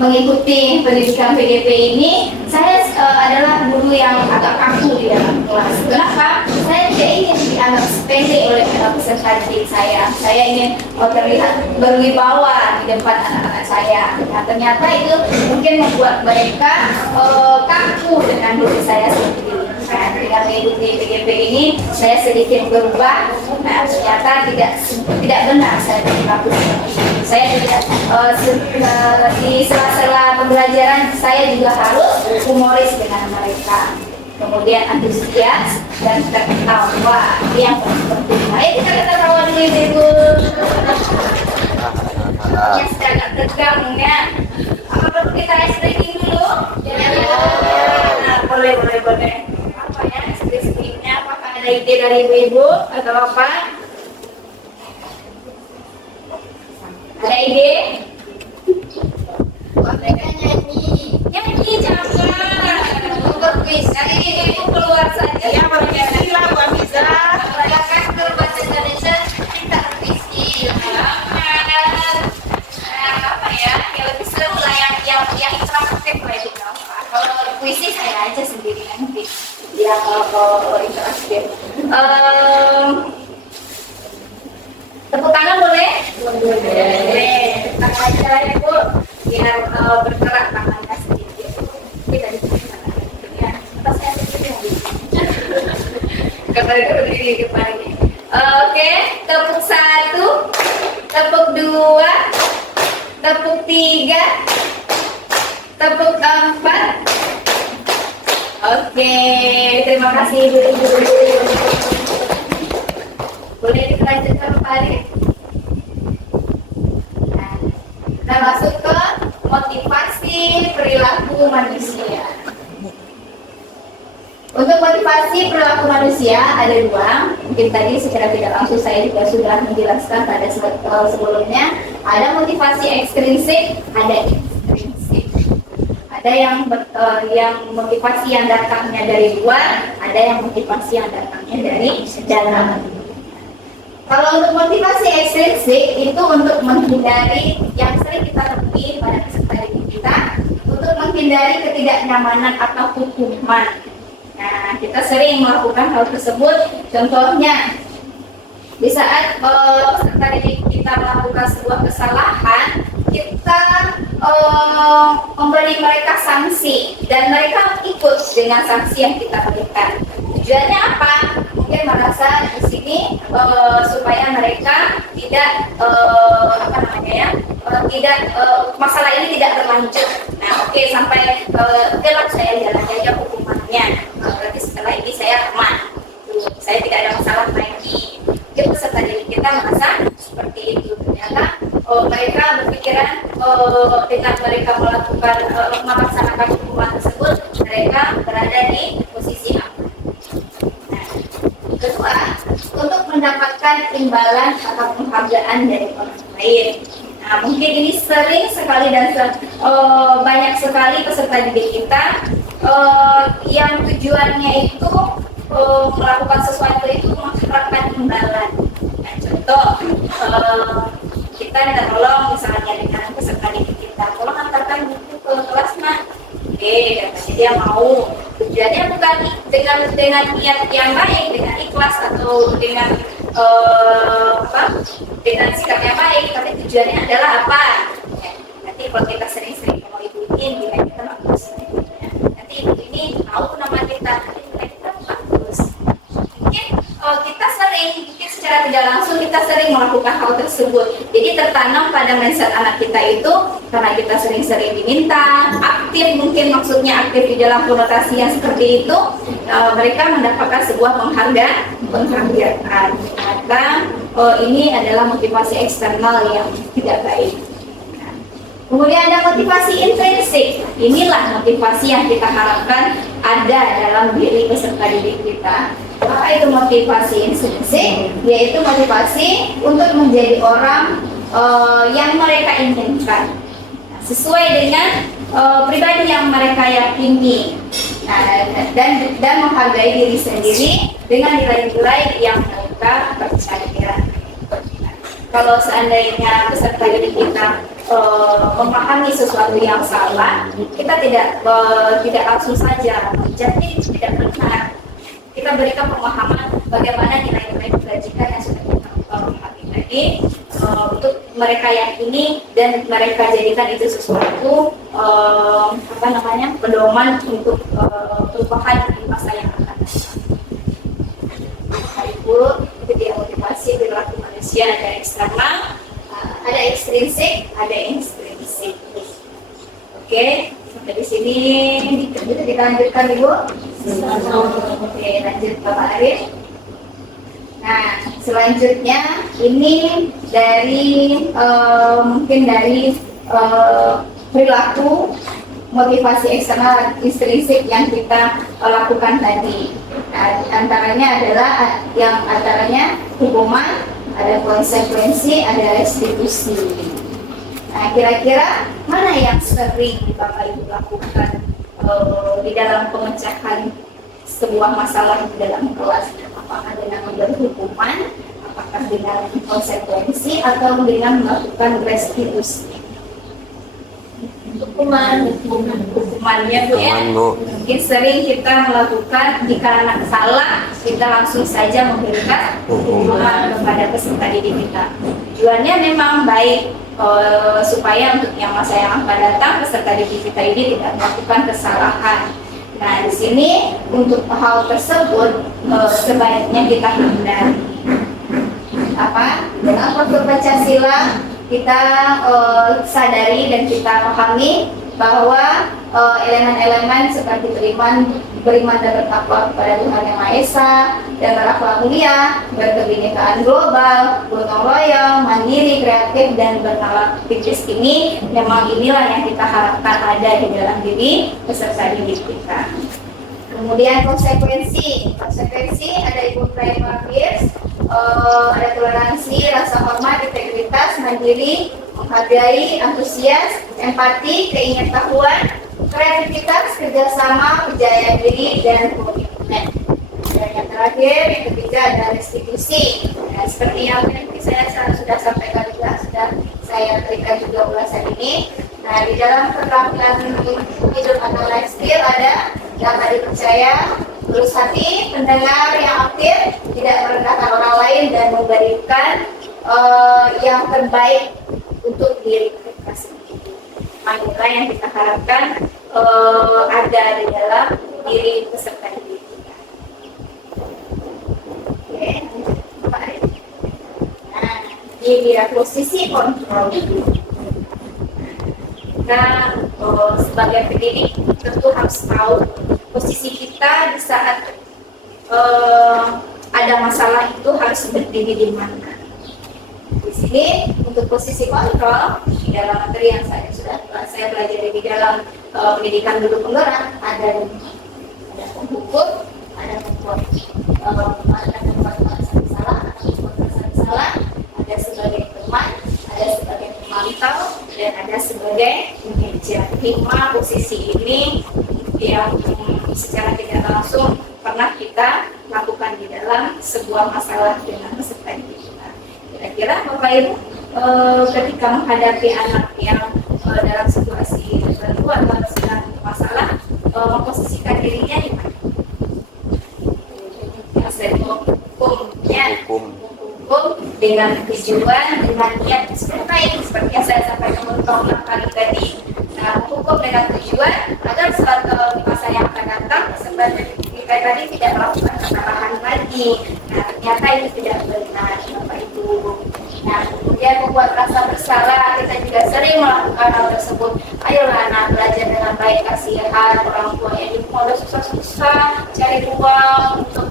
mengikuti pendidikan PGP ini, saya adalah guru yang agak kaku di dalam kelas. Kenapa? Saya tidak ingin dianggap sepele oleh peserta didik saya. Saya ingin terlihat berwibawa di depan anak-anak saya. Nah, ternyata itu mungkin membuat mereka kaku dengan diri saya sendiri. Nah, dengan mengikuti PGP ini, saya sedikit berubah. Nah, ternyata tidak benar saya berlaku seperti itu. Saya tidak di sela-sela pembelajaran saya juga harus humoris dengan mereka. Kemudian antusias dan tertawa, yang penting. Ayo kita tertawa dulu ibu. Ya sudah agak tegang ya. Apa perlu kita stretching dulu? Ya. Nah, boleh. Apa ya stretchingnya? Apakah ada ide dari ibu-ibu atau apa? Ada ide? Mereka nyanyi jangan berkuis. Hari ini ibu keluar saja. Ya, bernyanyi lah Bu Amiza. Rayakan berbahasa Indonesia kita berkuisi. Apa ya? Yang lebih seru lah yang interaktif lah itu. Kalau puisi saya aja sendiri nanti. Ya kalau interaktif. Tepuk tangan boleh? Boleh. Tepuk aja ya Bu, biar bergerak tangannya sedikit. Kita di sini ya. Atasnya sedikit. Kembali berdiri ke depan ini. Oke, tepuk 1, tepuk 2, tepuk 3, tepuk 4. Oke, terima kasih ibu-ibu. Boleh dilanjutkan Pak Ari? Nah, kita masuk ke motivasi perilaku manusia. Untuk motivasi perilaku manusia ada dua. Mungkin tadi secara tidak langsung saya juga sudah menjelaskan pada sebelumnya. Ada motivasi ekstrinsik, ada intrinsik. Ada yang motivasi yang datangnya dari luar, ada yang motivasi yang datangnya dari dalam. Kalau untuk motivasi ekstrinsik itu untuk menghindari yang sering kita temui pada peserta didik kita, untuk menghindari ketidaknyamanan atau hukuman. Nah, kita sering melakukan hal tersebut. Contohnya, di saat peserta didik kita melakukan sebuah kesalahan, kita memberi mereka sanksi dan mereka ikut dengan sanksi yang kita berikan. Tujuannya apa? Mungkin merasa di sini supaya mereka tidak masalah ini tidak berlanjut. Nah, oke, sampai okelah saya jalan aja hukumannya. Berarti setelah ini saya aman. Saya tidak ada masalah lagi. Jadi peserta didik kita merasa seperti itu. Ternyata mereka berpikiran dengan mereka melaksanakan hukuman tersebut, mereka berada di posisi aman. Kedua, untuk mendapatkan imbalan atau penghargaan dari orang lain. Nah, mungkin ini sering sekali dan banyak sekali peserta didik kita yang tujuannya itu melakukan sesuatu itu mengharapkan imbalan. Nah, contoh, kita minta tolong misalnya dengan peserta didik kita, tolong antarkan buku ke kelas nak. Katanya dia mau. Tujuannya bukan dengan niat yang baik, dengan ikhlas atau dengan dengan sikap yang baik, tapi tujuannya adalah apa? Ya, nanti kalau kita sering-sering mau ibuin, kita bagus. Nanti ibu ini tahu nama kita, nanti tidak langsung kita sering melakukan hal tersebut. Jadi tertanam pada mindset anak kita itu karena kita sering-sering diminta, aktif mungkin maksudnya aktif di dalam konotasi yang seperti itu, mereka mendapatkan sebuah penghargaan. Ternyata ini adalah motivasi eksternal yang tidak baik. Kemudian ada motivasi intrinsik. Inilah motivasi yang kita harapkan ada dalam diri peserta didik kita. Apa itu motivasi intrinsik? Yaitu motivasi untuk menjadi orang yang mereka inginkan, sesuai dengan pribadi yang mereka yakini, dan menghargai diri sendiri dengan nilai-nilai yang mereka percaya. Kalau seandainya peserta didik kita memahami sesuatu yang salah, kita tidak langsung saja jadi tidak benar. Kita berikan pemahaman bagaimana nilai-nilai kebajikan yang sudah kita pahami tadi, untuk mereka yakini dan mereka jadikan itu sesuatu pedoman untuk perubahan di masa yang akan datang. Ibu, itu dia motivasi perilaku manusia. Ada eksternal, ada ekstrinsik, ada intrinsik. Oke, sampai di sini kita lanjutkan Ibu. Oke, lanjut Bapak Arif. Nah, selanjutnya ini dari mungkin dari perilaku motivasi eksternal intrinsik yang kita lakukan tadi. Nah, antaranya adalah hukuman, ada konsekuensi, ada restitusi. Nah, kira-kira mana yang sering Bapak Ibu lakukan di dalam pemecahan sebuah masalah di dalam kelas? Apakah dengan memberi hukuman, apakah dengan konsekuensi, atau dengan melakukan restitusi? Hukumannya Bu ya. Mungkin sering kita melakukan, jika anak salah kita langsung saja memberikan hukuman kepada peserta didik kita. Tujuannya memang baik, supaya untuk yang masa yang akan datang peserta didik kita ini tidak melakukan kesalahan. Nah, di sini untuk hal tersebut sebaiknya kita hindari. Dengan kultur Pancasila kita sadari dan kita pahami bahwa elemen-elemen seperti beriman dan bertakwa kepada Tuhan Yang Maha Esa, dan berakhlak mulia, berkebinekaan global, gotong royong, mandiri, kreatif, dan bernalar kritis ini memang inilah yang kita harapkan ada di dalam diri peserta didik kita. Kemudian konsekuensi ada Ibu Prima Pierce, ada toleransi, rasa hormat, integritas, mandiri, menghargai, antusias, empati, keingintahuan, kreativitas, kerjasama, percaya diri, dan komitmen. Dan yang terakhir, yang ketiga ada restitusi. Nah, seperti yang tadi saya sudah sampaikan juga, sudah saya berikan juga ulasan ini. Nah, di dalam keterampilan hidup atau life skill ada dapat dipercaya, tulus hati, pendengar yang aktif, tidak merendahkan orang lain, dan memberikan yang terbaik untuk diri kita sendiri. Inilah yang kita harapkan ada di dalam diri peserta didik kita. Oke, baik. Nah, di posisi kontrol. Kita sebagai pendidik tentu harus tahu posisi kita di saat ada masalah itu harus berdiri di mana. Di sini untuk posisi kontrol di dalam materi yang saya pelajari di dalam pendidikan guru penggerak ada penghukum, ada membuat salah, ada sebagai teman, ada sebagai pemantau, dan ada sebagai manajer. 5 posisi ini yang secara tidak langsung pernah kita lakukan di dalam sebuah masalah dengan peserta didik kita. Kira-kira Bapak Ibu ketika menghadapi anak yang dalam situasi tertentu atau sedang masalah, memposisikan dirinya di mana? Hukum dengan tujuan, dengan niat seperti yang saya sampaikan berulang kali tadi. Nah, hukum dengan tujuan agar suatu masa yang akan datang peserta didik mereka tadi tidak melakukan kesalahan lagi. Nah, ternyata itu tidak benar, Bapak Ibu. Nah, kemudian membuat rasa bersalah, kita juga sering melakukan hal tersebut. Ayolah anak, belajar dengan baik, kasihan orang tuanya di rumah udah susah-susah cari uang untuk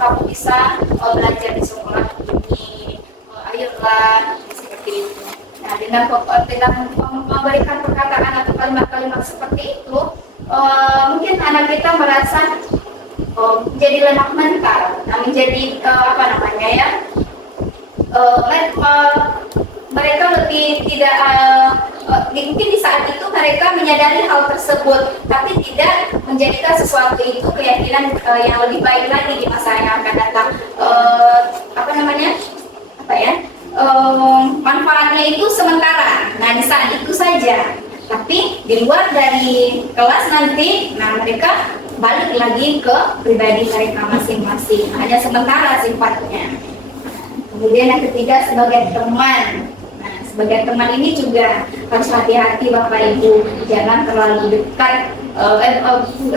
kamu bisa belajar di sekolah ini. Ayolah, seperti itu. Nah, dengan memberikan perkataan atau kalimat-kalimat seperti itu, mungkin anak kita merasa menjadi lemah mental, nah, menjadi mereka lebih tidak mungkin di saat itu mereka menyadari hal tersebut, tapi tidak menjadikan sesuatu itu keyakinan yang lebih baik lagi di masa yang akan datang. Manfaatnya itu sementara, nah di saat itu saja. Tapi di luar dari kelas nanti, nah mereka balik lagi ke pribadi mereka masing-masing. Hanya sementara sifatnya. Kemudian yang ketiga, sebagai teman. Nah, sebagai teman ini juga harus hati-hati Bapak Ibu, jangan terlalu dekat.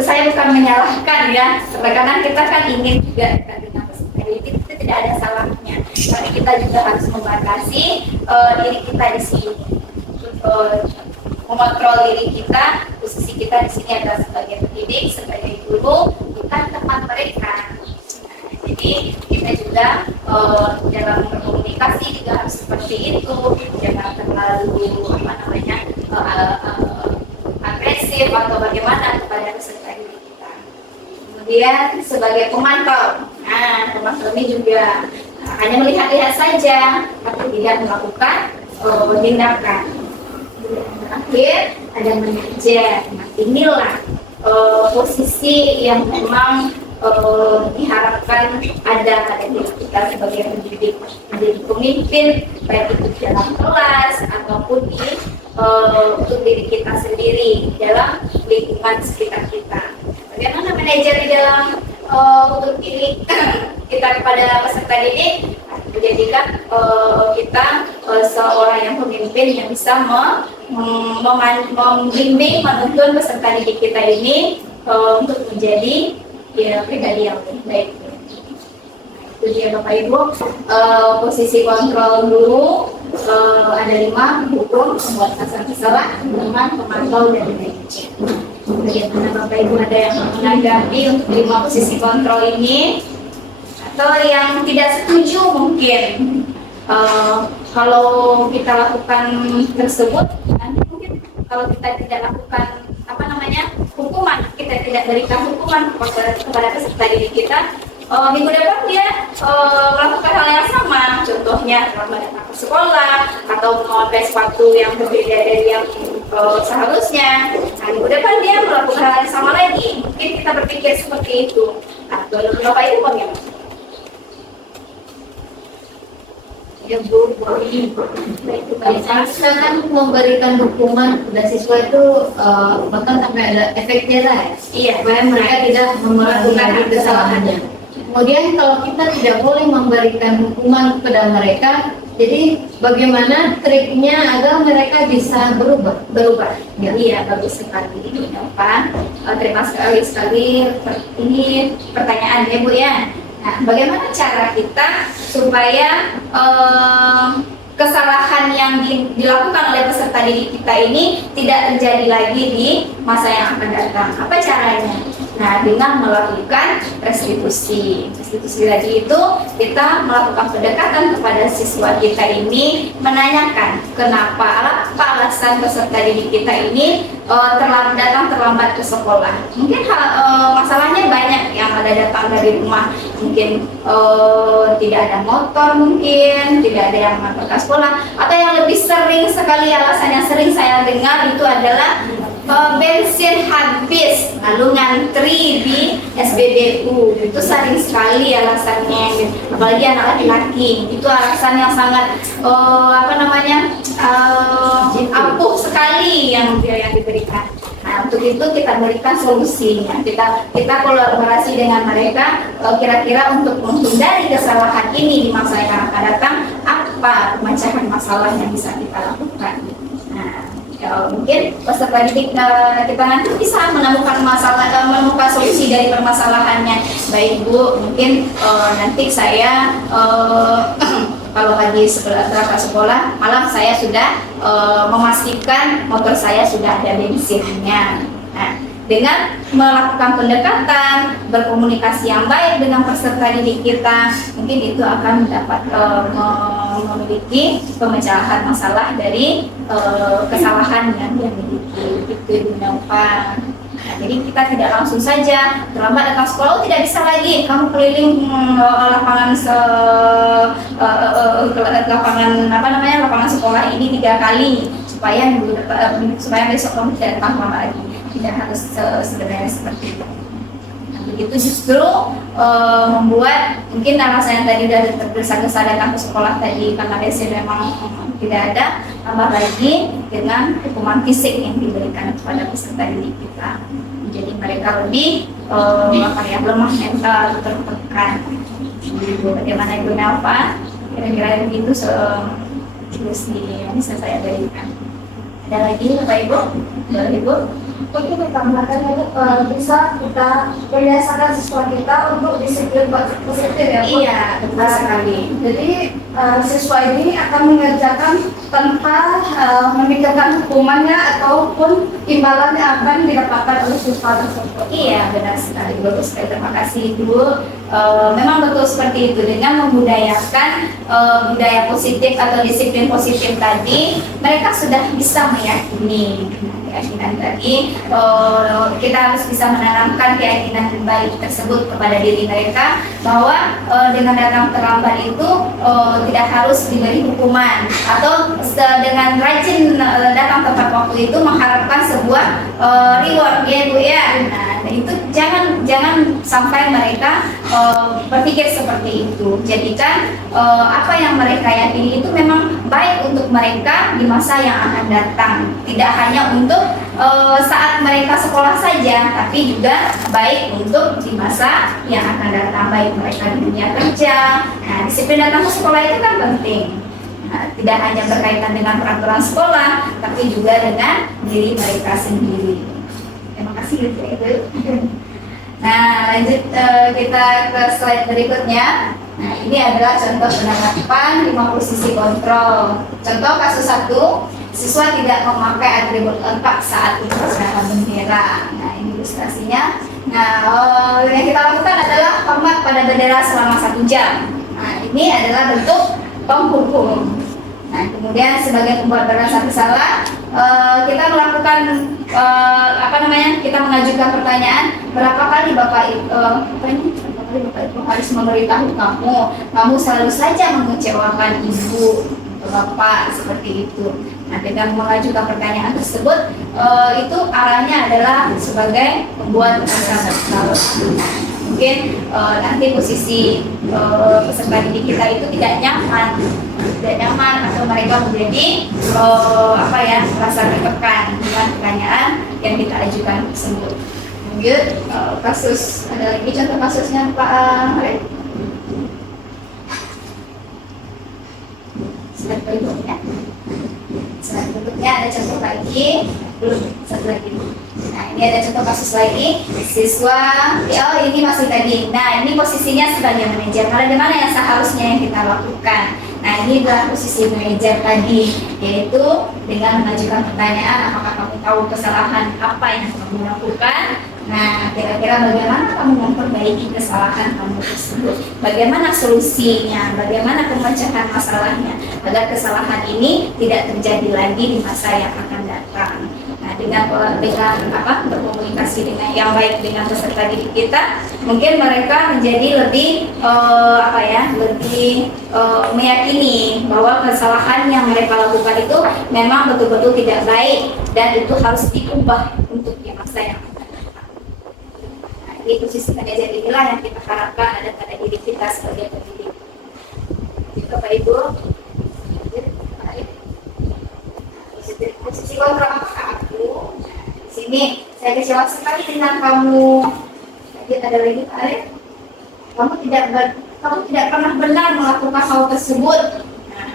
Saya bukan menyalahkan ya, karena kita kan ingin juga dekat dengan peserta didik, itu tidak ada salahnya. Tapi kita juga harus membatasi diri kita di sini. Mengontrol diri kita, posisi kita di sini adalah sebagai pendidik, sebagai guru, bukan teman mereka. Jadi kita juga dalam berkomunikasi juga harus seperti itu, jangan terlalu agresif atau bagaimana kepada peserta didik kita. Kemudian sebagai pemantau, nah pemantau ini juga hanya melihat-lihat saja, tapi tidak melakukan tindakan. Terakhir ada manajer. Nah, inilah posisi yang memang diharapkan ada pada diri kita sebagai pendidik, menjadi pemimpin, baik itu dalam kelas ataupun untuk diri kita sendiri dalam lingkungan sekitar kita. Bagaimana manajer di dalam untuk diri kita kepada peserta didik, menjadikan kita seorang yang pemimpin yang bisa membimbing, menuntun peserta didik kita ini untuk menjadi pribadi yang lebih baik. Itu dia Bapak Ibu, posisi kontrol dulu ada 5: hukum, membuat kesalahan, teman, pemantau, dan manajer. Bagaimana Bapak Ibu, ada yang menanggapi untuk 5 posisi kontrol ini? Atau yang tidak setuju mungkin kalau kita lakukan tersebut, nanti mungkin kalau kita tidak lakukan hukuman, kita tidak berikan hukuman kepada peserta didik kita, minggu depan dia melakukan hal yang sama, contohnya terlambat datang ke sekolah atau memakai sepatu yang berbeda dari yang seharusnya. Nah, minggu depan dia melakukan hal yang sama lagi. Mungkin kita berpikir seperti itu. Nah, Bapak Ibu bagaimana? Ya Bu, kita kan memberikan hukuman pada siswa itu bahkan sampai ada efek jerah, supaya mereka tidak mengulangi kesalahannya. Kemudian kalau kita tidak boleh memberikan hukuman kepada mereka, jadi bagaimana triknya agar mereka bisa berubah? Ya. Iya, bagus sekali ini Pak. Terima sekali ini pertanyaannya Bu ya. Nah, bagaimana cara kita supaya kesalahan yang dilakukan oleh peserta didik kita ini tidak terjadi lagi di masa yang akan datang? Apa caranya? Nah, dengan melakukan restitusi. Restitusi tadi itu kita melakukan pendekatan kepada siswa kita ini, menanyakan kenapa, apa alasan peserta didik kita ini datang terlambat ke sekolah. Mungkin masalahnya banyak, yang ada datang dari rumah, mungkin tidak ada motor, mungkin tidak ada yang mengantar ke sekolah, atau yang lebih sering sekali alasan yang sering saya dengar itu adalah bensin habis, lalu ngantri di SPBU. Itu sering sekali alasannya, apalagi anak laki-laki. Itu alasan yang sangat ampuh sekali yang diberikan. Nah, untuk itu kita berikan solusinya. Kita kolaborasi dengan mereka, kira-kira untuk menghindari kesalahan ini di masa yang akan datang, apa pemecahan masalah yang bisa kita lakukan. Nah, mungkin peserta didik kita nanti bisa menemukan menemukan solusi dari permasalahannya. Baik Bu, mungkin nanti saya kalau pagi berangkat sekolah, malam saya sudah memastikan motor saya sudah ada bensinnya. Nah, dengan melakukan pendekatan, berkomunikasi yang baik dengan peserta didik kita, mungkin itu akan dapat memiliki pemecahan masalah dari kesalahan yang dia miliki. Itu Nova. Nah, jadi kita tidak langsung saja terlambat datang sekolah, tidak bisa lagi kamu keliling lapangan lapangan sekolah ini 3 kali supaya besok kamu tidak datang lagi. Tidak harus sebenarnya seperti itu. Nah, begitu justru membuat mungkin alasan yang tadi sudah tergesa-gesa datang ke sekolah tadi karena BC memang tidak ada, tambah lagi dengan hukuman fisik yang diberikan kepada peserta didik kita. Jadi mereka lebih lemah mental, tertekan. Bagaimana itu Nelva? Kira-kira begitu solusi yang bisa saya berikan. Ada lagi Bapak Ibu? Bapak Ibu? Mungkin ditambahkan bisa kita membiasakan siswa kita untuk disiplin positif ya Bu? Iya, betul sekali. Jadi siswa ini akan mengerjakan tanpa memikirkan hukumannya ataupun imbalan yang akan didapatkan oleh siswa tersebut. Iya, benar sekali. Bagus sekali. Terima kasih Ibu. Memang betul seperti itu. Dengan membudayakan budaya positif atau disiplin positif tadi, mereka sudah bisa meyakini keyakinan tadi. Kita harus bisa menanamkan keyakinan baik tersebut kepada diri mereka bahwa dengan datang terlambat itu tidak harus diberi hukuman, atau dengan rajin datang tepat waktu itu mengharapkan sebuah reward ya Bu ya. Nah, itu jangan sampai mereka berpikir seperti itu. Jadikan apa yang mereka yakini itu memang baik untuk mereka di masa yang akan datang, tidak hanya untuk saat mereka sekolah saja, tapi juga baik untuk di masa yang akan datang, baik mereka di dunia kerja. Nah, disiplin datang ke sekolah itu kan penting. Nah, tidak hanya berkaitan dengan peraturan sekolah, tapi juga dengan diri mereka sendiri. Terima kasih Ibu. Nah, lanjut kita ke slide berikutnya. Nah, ini adalah contoh penerapan 5 posisi kontrol. Contoh kasus 1, siswa tidak memakai atribut lengkap saat upacara bendera. Nah, ini ilustrasinya. Nah, yang kita lakukan adalah hormat pada bendera selama 1 jam. Nah, ini adalah bentuk penghukum. Nah, kemudian sebagai pembuat berdasar salah, kita melakukan kita mengajukan pertanyaan, berapa kali Bapak Ibu harus memberitahu kamu selalu saja mengecewakan Ibu atau Bapak, seperti itu. Nah, dengan mengajukan pertanyaan tersebut, itu arahnya adalah sebagai pembuat berdasar salah. Mungkin nanti posisi peserta didik kita itu tidak nyaman atau mereka menjadi merasa tertekan dengan pertanyaan yang kita ajukan tersebut. Lanjut kasus, ada lagi contoh kasusnya Pak Arif. Slide berikutnya. Slide berikutnya ada contoh lagi, belum satu lagi. Nah, ini ada contoh kasus lagi, siswa, ini masih tadi. Nah, ini posisinya sebagai manajer. Bagaimana yang seharusnya yang kita lakukan? Nah, ini adalah posisi manajer tadi, yaitu dengan mengajukan pertanyaan, apakah kamu tahu kesalahan apa yang kamu lakukan? Nah, kira-kira bagaimana kamu memperbaiki kesalahan kamu tersebut? Bagaimana solusinya? Bagaimana pemecahan masalahnya? Agar kesalahan ini tidak terjadi lagi di masa yang akan datang. Nah, dengan berkomunikasi dengan yang baik dengan peserta didik kita, mungkin mereka menjadi lebih meyakini bahwa kesalahan yang mereka lakukan itu memang betul-betul tidak baik dan itu harus diubah untuk di masa yang akan datang. Nah, ini posisi manajer inilah yang kita harapkan ada pada diri kita sebagai pendidik. Bapak Ibu, posisi kontrol apakah aku? Di sini saya kecewa sekali dengan kamu. Jadi ada lagi Pak Arif, kamu tidak pernah benar melakukan hal tersebut. Nah,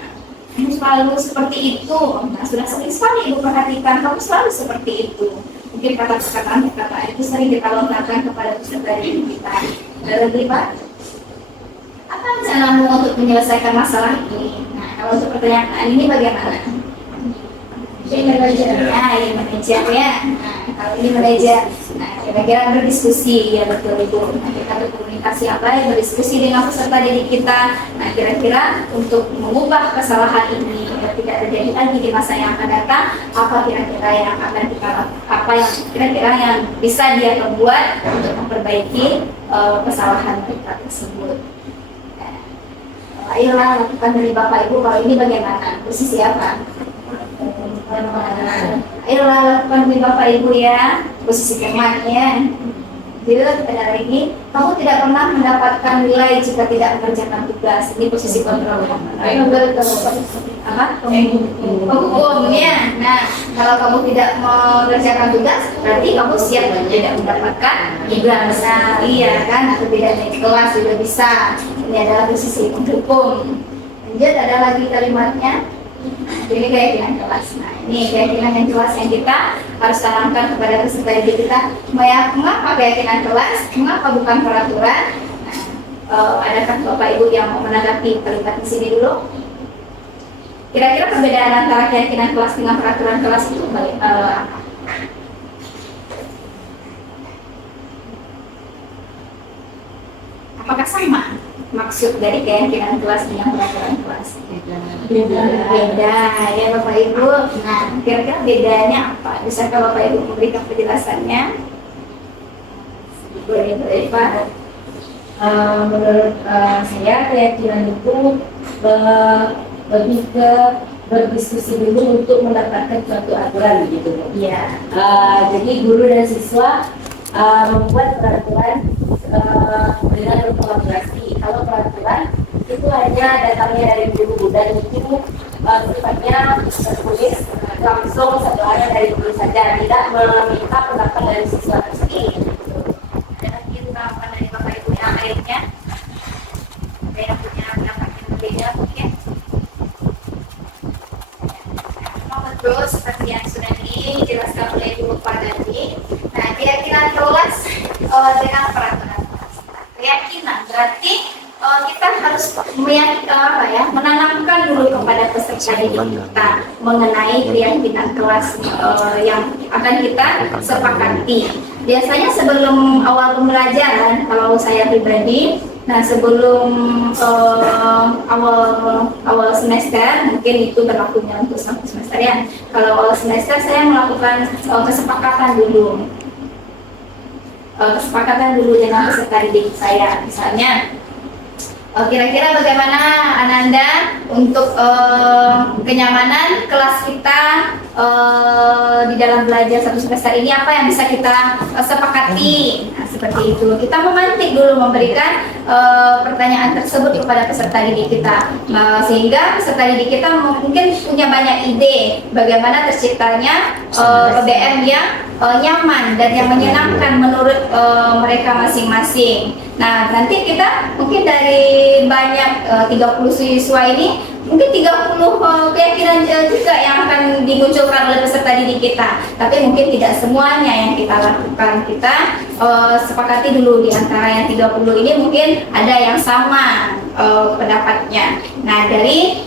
kamu selalu seperti itu. Nah, sudah sering sekali ibu perhatikan kamu selalu seperti itu. Mungkin kata-kata itu sering kita lontarkan kepada peserta didik kita. Lebih Pak, apa rencanamu untuk menyelesaikan masalah ini? Nah, kalau untuk pertanyaan ini bagaimana? Ini manajer, ini manajer ya. Nah, kalau ini manajer, nah kira-kira berdiskusi ya betul ibu. Nah, kita berkomunikasi apa ya, berdiskusi dengan peserta didik kita. Nah, kira-kira untuk mengubah kesalahan ini agar tidak terjadi lagi di masa yang akan datang, apa kira-kira yang akan kita apa yang kira-kira yang bisa dia perbuat untuk memperbaiki kesalahan mereka tersebut. Nah, ayolah lakukan dari Bapak Ibu. Kalau ini bagaimana? Posisi apa? Ayolah lakukan demi Bapak Ibu ya. Posisi firmannya. Jadi ada lagi, kamu tidak pernah mendapatkan nilai jika tidak mengerjakan tugas. Ini posisi kontrol. Ayo apa? Penghukum ya. Nah, kalau kamu tidak mengerjakan tugas, berarti kamu siap tidak mendapatkan tugas. Iya kan? Atau tidak naik kelas juga bisa. Ini adalah posisi penghukum. Lanjut, ada lagi kalimatnya. Ini keyakinan jelas. Nah, ini keyakinan yang jelas yang kita harus tanamkan kepada peserta didik kita. Mengapa keyakinan jelas? Mengapa bukan peraturan? Nah, adakah Bapak Ibu yang mau menanggapi kalimat di sini dulu? Kira-kira perbedaan antara keyakinan kelas dengan peraturan kelas itu apa? Apakah sama maksud dari keyakinan kelas dengan peraturan kelas? Beda ya Bapak Ibu. Nah, kira-kira bedanya apa? Bisakah Bapak Ibu memberikan penjelasannya? Boleh Pak. Menurut saya keyakinan itu lebih ke berdiskusi dulu untuk mendapatkan suatu aturan gitu. Iya. Jadi guru dan siswa membuat peraturan dengan berkolaborasi. Kalau peraturan itu hanya datangnya dari guru dan itu sifatnya tertulis langsung setelahnya dari guru saja, tidak meminta pendapat dari siswa tersebut. Ada lagi tanggapan dari Bapak Ibu yang lainnya? Ada yang punya pendapat yang berbeda mungkin? Betul seperti yang sudah dijelaskan oleh Ibu Pak tadi. Nah, keyakinan kelas dengan peraturan kelas. Keyakinan berarti kita harus menanamkan dulu kepada peserta didik kita mengenai keyakinan kelas yang akan kita sepakati. Biasanya sebelum awal pembelajaran, kalau saya pribadi, nah sebelum awal semester, mungkin itu berlakunya untuk satu semester ya. Kalau awal semester saya melakukan kesepakatan dulu dengan peserta didik saya. Misalnya, kira-kira bagaimana Ananda untuk kenyamanan kelas kita di dalam belajar satu semester ini, apa yang bisa kita sepakati? Nah, seperti itu. Kita memantik dulu, memberikan pertanyaan tersebut kepada peserta didik kita, sehingga peserta didik kita mungkin punya banyak ide bagaimana terciptanya PBM yang nyaman dan yang menyenangkan menurut mereka masing-masing. Nah, nanti kita mungkin dari banyak 30 siswa ini, mungkin 30 keyakinan juga yang akan dimunculkan oleh peserta didik kita. Tapi mungkin tidak semuanya yang kita lakukan. Kita sepakati dulu di antara yang 30 ini mungkin ada yang sama pendapatnya. Nah, dari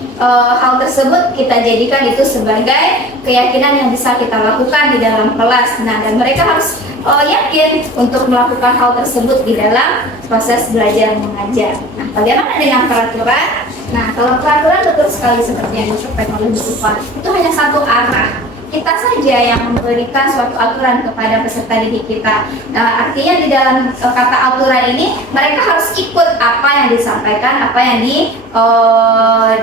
hal tersebut kita jadikan itu sebagai keyakinan yang bisa kita lakukan di dalam kelas. Nah, dan mereka harus yakin untuk melakukan hal tersebut di dalam proses belajar mengajar. Nah, bagaimana dengan peraturan? Nah, kalau peraturan betul sekali seperti yang disampaikan oleh Bu Upa, itu hanya satu arah. Kita saja yang memberikan suatu aturan kepada peserta didik kita. Nah, artinya di dalam kata aturan ini, mereka harus ikut apa yang disampaikan, apa yang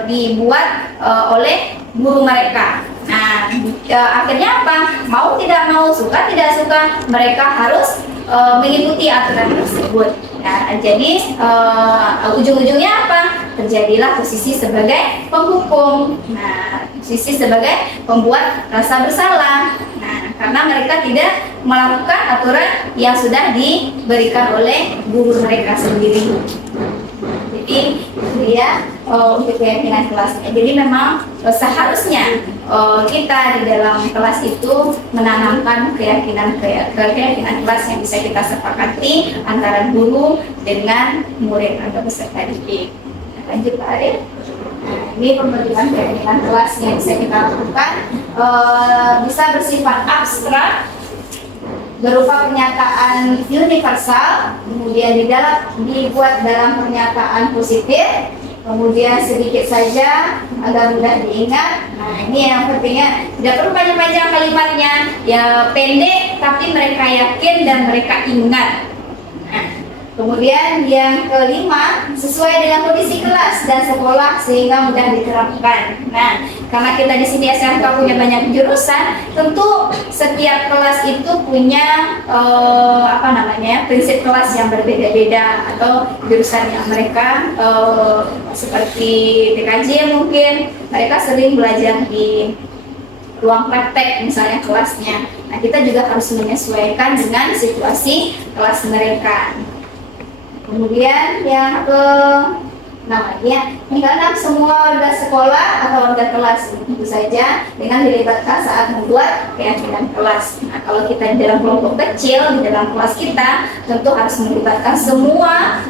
dibuat oleh guru mereka. Nah, akhirnya apa? Mau tidak mau, suka tidak suka, mereka harus mengikuti aturan tersebut. Nah, jadi ujung-ujungnya apa? Terjadilah posisi sebagai penghukum. Nah, posisi sebagai pembuat rasa bersalah. Nah, karena mereka tidak melakukan aturan yang sudah diberikan oleh guru mereka sendiri. Jadi itu dia untuk keyakinan kelasnya. Jadi memang seharusnya kita di dalam kelas itu menanamkan keyakinan kelas yang bisa kita sepakati antara guru dengan murid atau peserta didik. Lanjut Pak Arif. Nah, ini pembentukan keyakinan kelas yang bisa kita lakukan bisa bersifat abstrak berupa pernyataan universal, kemudian dibuat dalam pernyataan positif, kemudian sedikit saja agar mudah diingat. Nah, ini yang pentingnya, tidak perlu panjang-panjang kalimatnya, ya pendek tapi mereka yakin dan mereka ingat. Nah, kemudian yang kelima, sesuai dengan kondisi kelas dan sekolah sehingga mudah diterapkan. Nah, karena kita di sini SMK punya banyak jurusan, tentu setiap kelas itu punya prinsip kelas yang berbeda-beda atau jurusan yang mereka seperti TKJ mungkin mereka sering belajar di ruang praktek misalnya kelasnya. Nah, kita juga harus menyesuaikan dengan situasi kelas mereka. Kemudian yang keenam, semua warga sekolah atau warga kelas tentu saja dengan dilibatkan saat membuat keyakinan kelas. Nah, kalau kita di dalam kelompok kecil di dalam kelas kita tentu harus melibatkan semua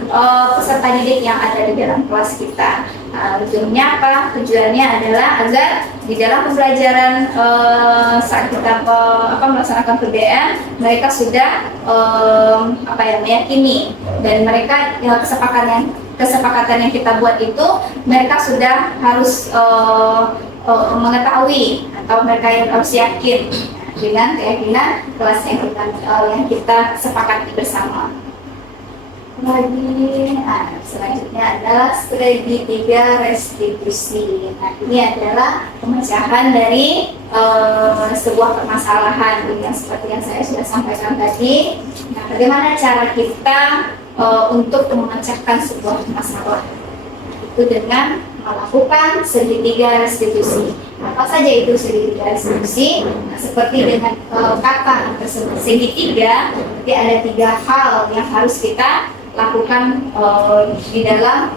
peserta didik yang ada di dalam kelas kita. Tujuannya apa? Tujuannya adalah agar di dalam pembelajaran saat kita melaksanakan PBM mereka sudah meyakini dan mereka kesepakatan yang kita buat itu mereka sudah harus mengetahui atau mereka yang harus yakin dengan keyakinan kelas yang kita sepakati bersama. Selanjutnya adalah strategi 3 restitusi. Nah, ini adalah pemecahan dari sebuah permasalahan yang seperti yang saya sudah sampaikan tadi. Nah, bagaimana cara kita untuk memecahkan sebuah masalah? Itu dengan melakukan segitiga restitusi. Apa saja itu segitiga restitusi? Nah, seperti dengan kata tersebut segitiga, jadi ada 3 hal yang harus kita lakukan di dalam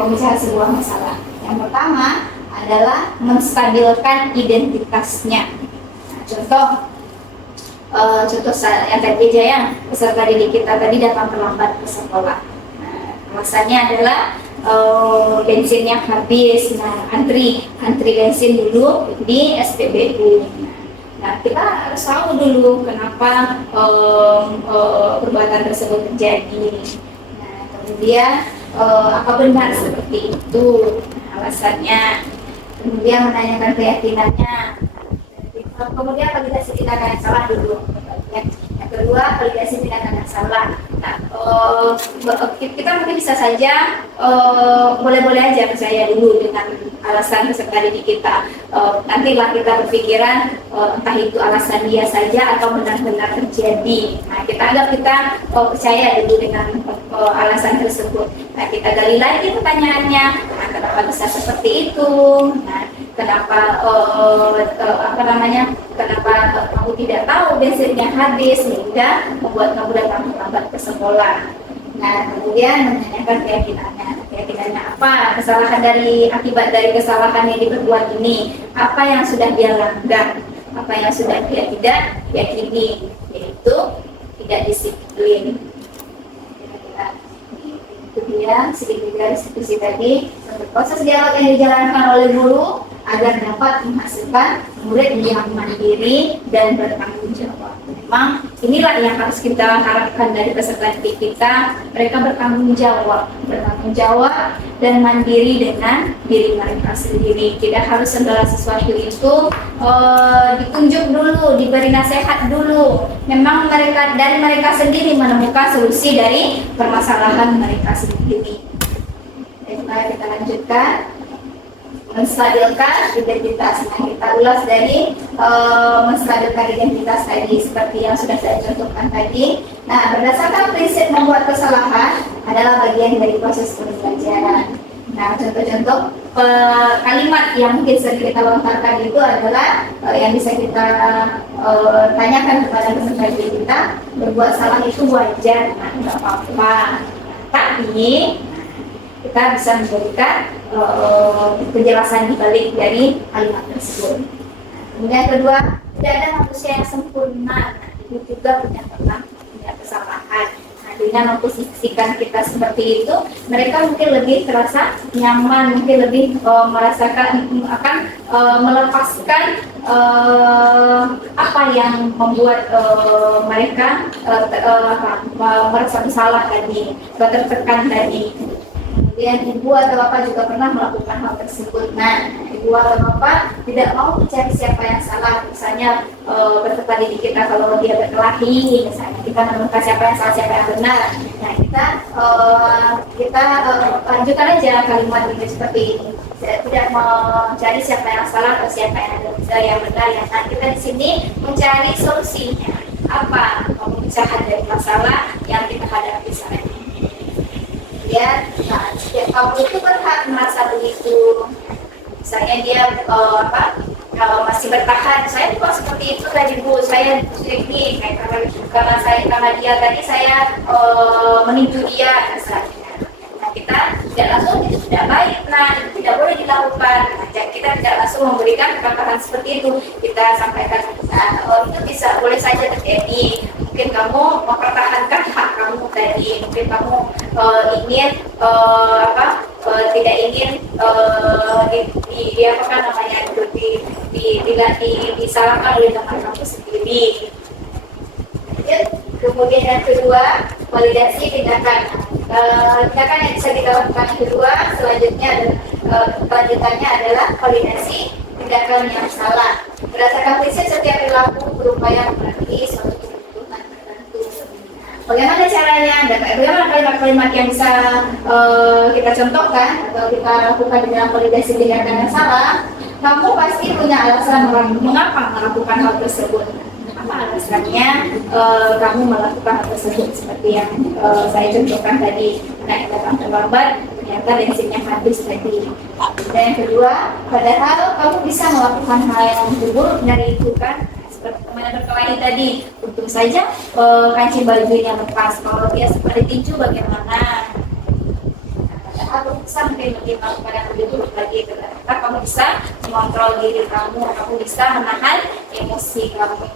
pemecahan sebuah masalah. Yang pertama adalah menstabilkan identitasnya. Nah, contoh yang tadi aja yang peserta didik kita tadi datang terlambat ke sekolah. Nah, alasannya adalah bensinnya habis. Nah, antri bensin dulu di SPBU. Nah, kita harus tahu dulu kenapa perbuatan tersebut terjadi. Nah, kemudian apa benar seperti itu? Nah, alasannya. Kemudian menanyakan keyakinannya. Kemudian validasi tindakan yang salah dulu. Yang kedua, validasi tindakan yang salah. Nah, kita mungkin bisa saja boleh-boleh aja percaya dulu dengan alasan peserta didik kita. Nantilah kita berpikiran entah itu alasan dia saja atau benar-benar terjadi. Nah, kita anggap kita percaya dulu dengan alasan tersebut. Nah, kita gali lagi pertanyaannya. Nah, kenapa bisa seperti itu? Nah, kenapa kenapa kamu tidak tahu bensinnya habis sehingga membuat kamu datang terlambat ke sekolah. Nah, kemudian menanyakan keyakinannya apa, akibat dari kesalahan yang diperbuat ini, apa yang sudah dia langgar, apa yang sudah dia tidak yakini, yaitu tidak disiplin. Itu dia sedikit dari restitusi tadi. Proses dialog yang dijalankan oleh guru agar dapat menghasilkan murid yang mandiri dan bertanggung jawab. Memang inilah yang harus kita harapkan dari peserta didik kita. Mereka bertanggung jawab dan mandiri dengan diri mereka sendiri. Tidak harus segala sesuatu itu ditunjuk dulu, diberi nasihat dulu. Memang mereka sendiri menemukan solusi dari permasalahan mereka sendiri. Mari kita lanjutkan. Menstabilkan identitas. Nah, kita ulas dari menstabilkan identitas tadi seperti yang sudah saya contohkan tadi. Nah, berdasarkan prinsip membuat kesalahan adalah bagian dari proses pembelajaran. Nah, contoh-contoh kalimat yang mungkin sering kita lontarkan itu adalah yang bisa kita tanyakan kepada peserta didik kita, berbuat salah itu wajar, nggak apa-apa. Tapi kita kita bisa memberikan penjelasan di balik dari kalimat tersebut. Kemudian kedua, tidak ada manusia yang sempurna, itu juga punya kesalahan. Nah, dengan memposisikan kita seperti itu, mereka mungkin lebih terasa nyaman, mungkin lebih merasakan akan melepaskan apa yang membuat mereka merasa bersalah tadi, tertekan tadi. Kemudian ibu atau bapak juga pernah melakukan hal tersebut. Nah, ibu atau bapak tidak mau mencari siapa yang salah. Misalnya peserta didik kita kalau dia berkelahi, misalnya kita menemukan siapa yang salah, siapa yang benar. Nah, kita lanjutkan aja kalimat ini seperti ini. Tidak mencari siapa yang salah atau siapa yang benar. Ya, nah, kita di sini mencari solusinya. Apa pemecahan dari masalah yang kita hadapi saat ini? Ya, nah, setiap kamu itu berhak merasa begitu. Misalnya dia masih bertahan, saya bukan seperti itu tadi Bu, saya ini karena dia tadi saya menipu dia misalnya. Nah, kita tidak langsung itu tidak baik, nah itu tidak boleh dilakukan. Nah, kita tidak langsung memberikan kata-kata seperti itu. Kita sampaikan, itu bisa boleh saja terjadi. Mungkin kamu mempertahankan hak kamu tadi, mungkin kamu ingin tidak ingin disalahkan oleh teman kamu sendiri. Kemudian yang kedua, validasi tindakan. Tindakan yang bisa kita lakukan yang kedua selanjutnya kelanjutannya adalah validasi tindakan yang salah. Berdasarkan prinsip setiap perilaku berupaya memenuhi suatu kebutuhan tertentu. Bagaimana caranya? Dan bagaimana kalimat-kalimat yang bisa kita contohkan atau kita lakukan di dalam validasi tindakan yang salah? Kamu pasti punya alasan mengapa melakukan hal tersebut. Apa alasannya kamu melakukan hal tersebut seperti yang saya contohkan tadi, naik datang terlambat ternyata bensinnya habis tadi. Dan yang kedua, padahal kamu bisa melakukan hal yang buruk dari itu kan, seperti teman yang berkelahi tadi, untung saja kancing bajunya lepas, kalau dia seperti tinju bagaimana? Kamu bisa mungkin lebih melakukan yang lebih buruk lagi, ternyata kamu bisa mengontrol diri kamu bisa menahan emosi kamu.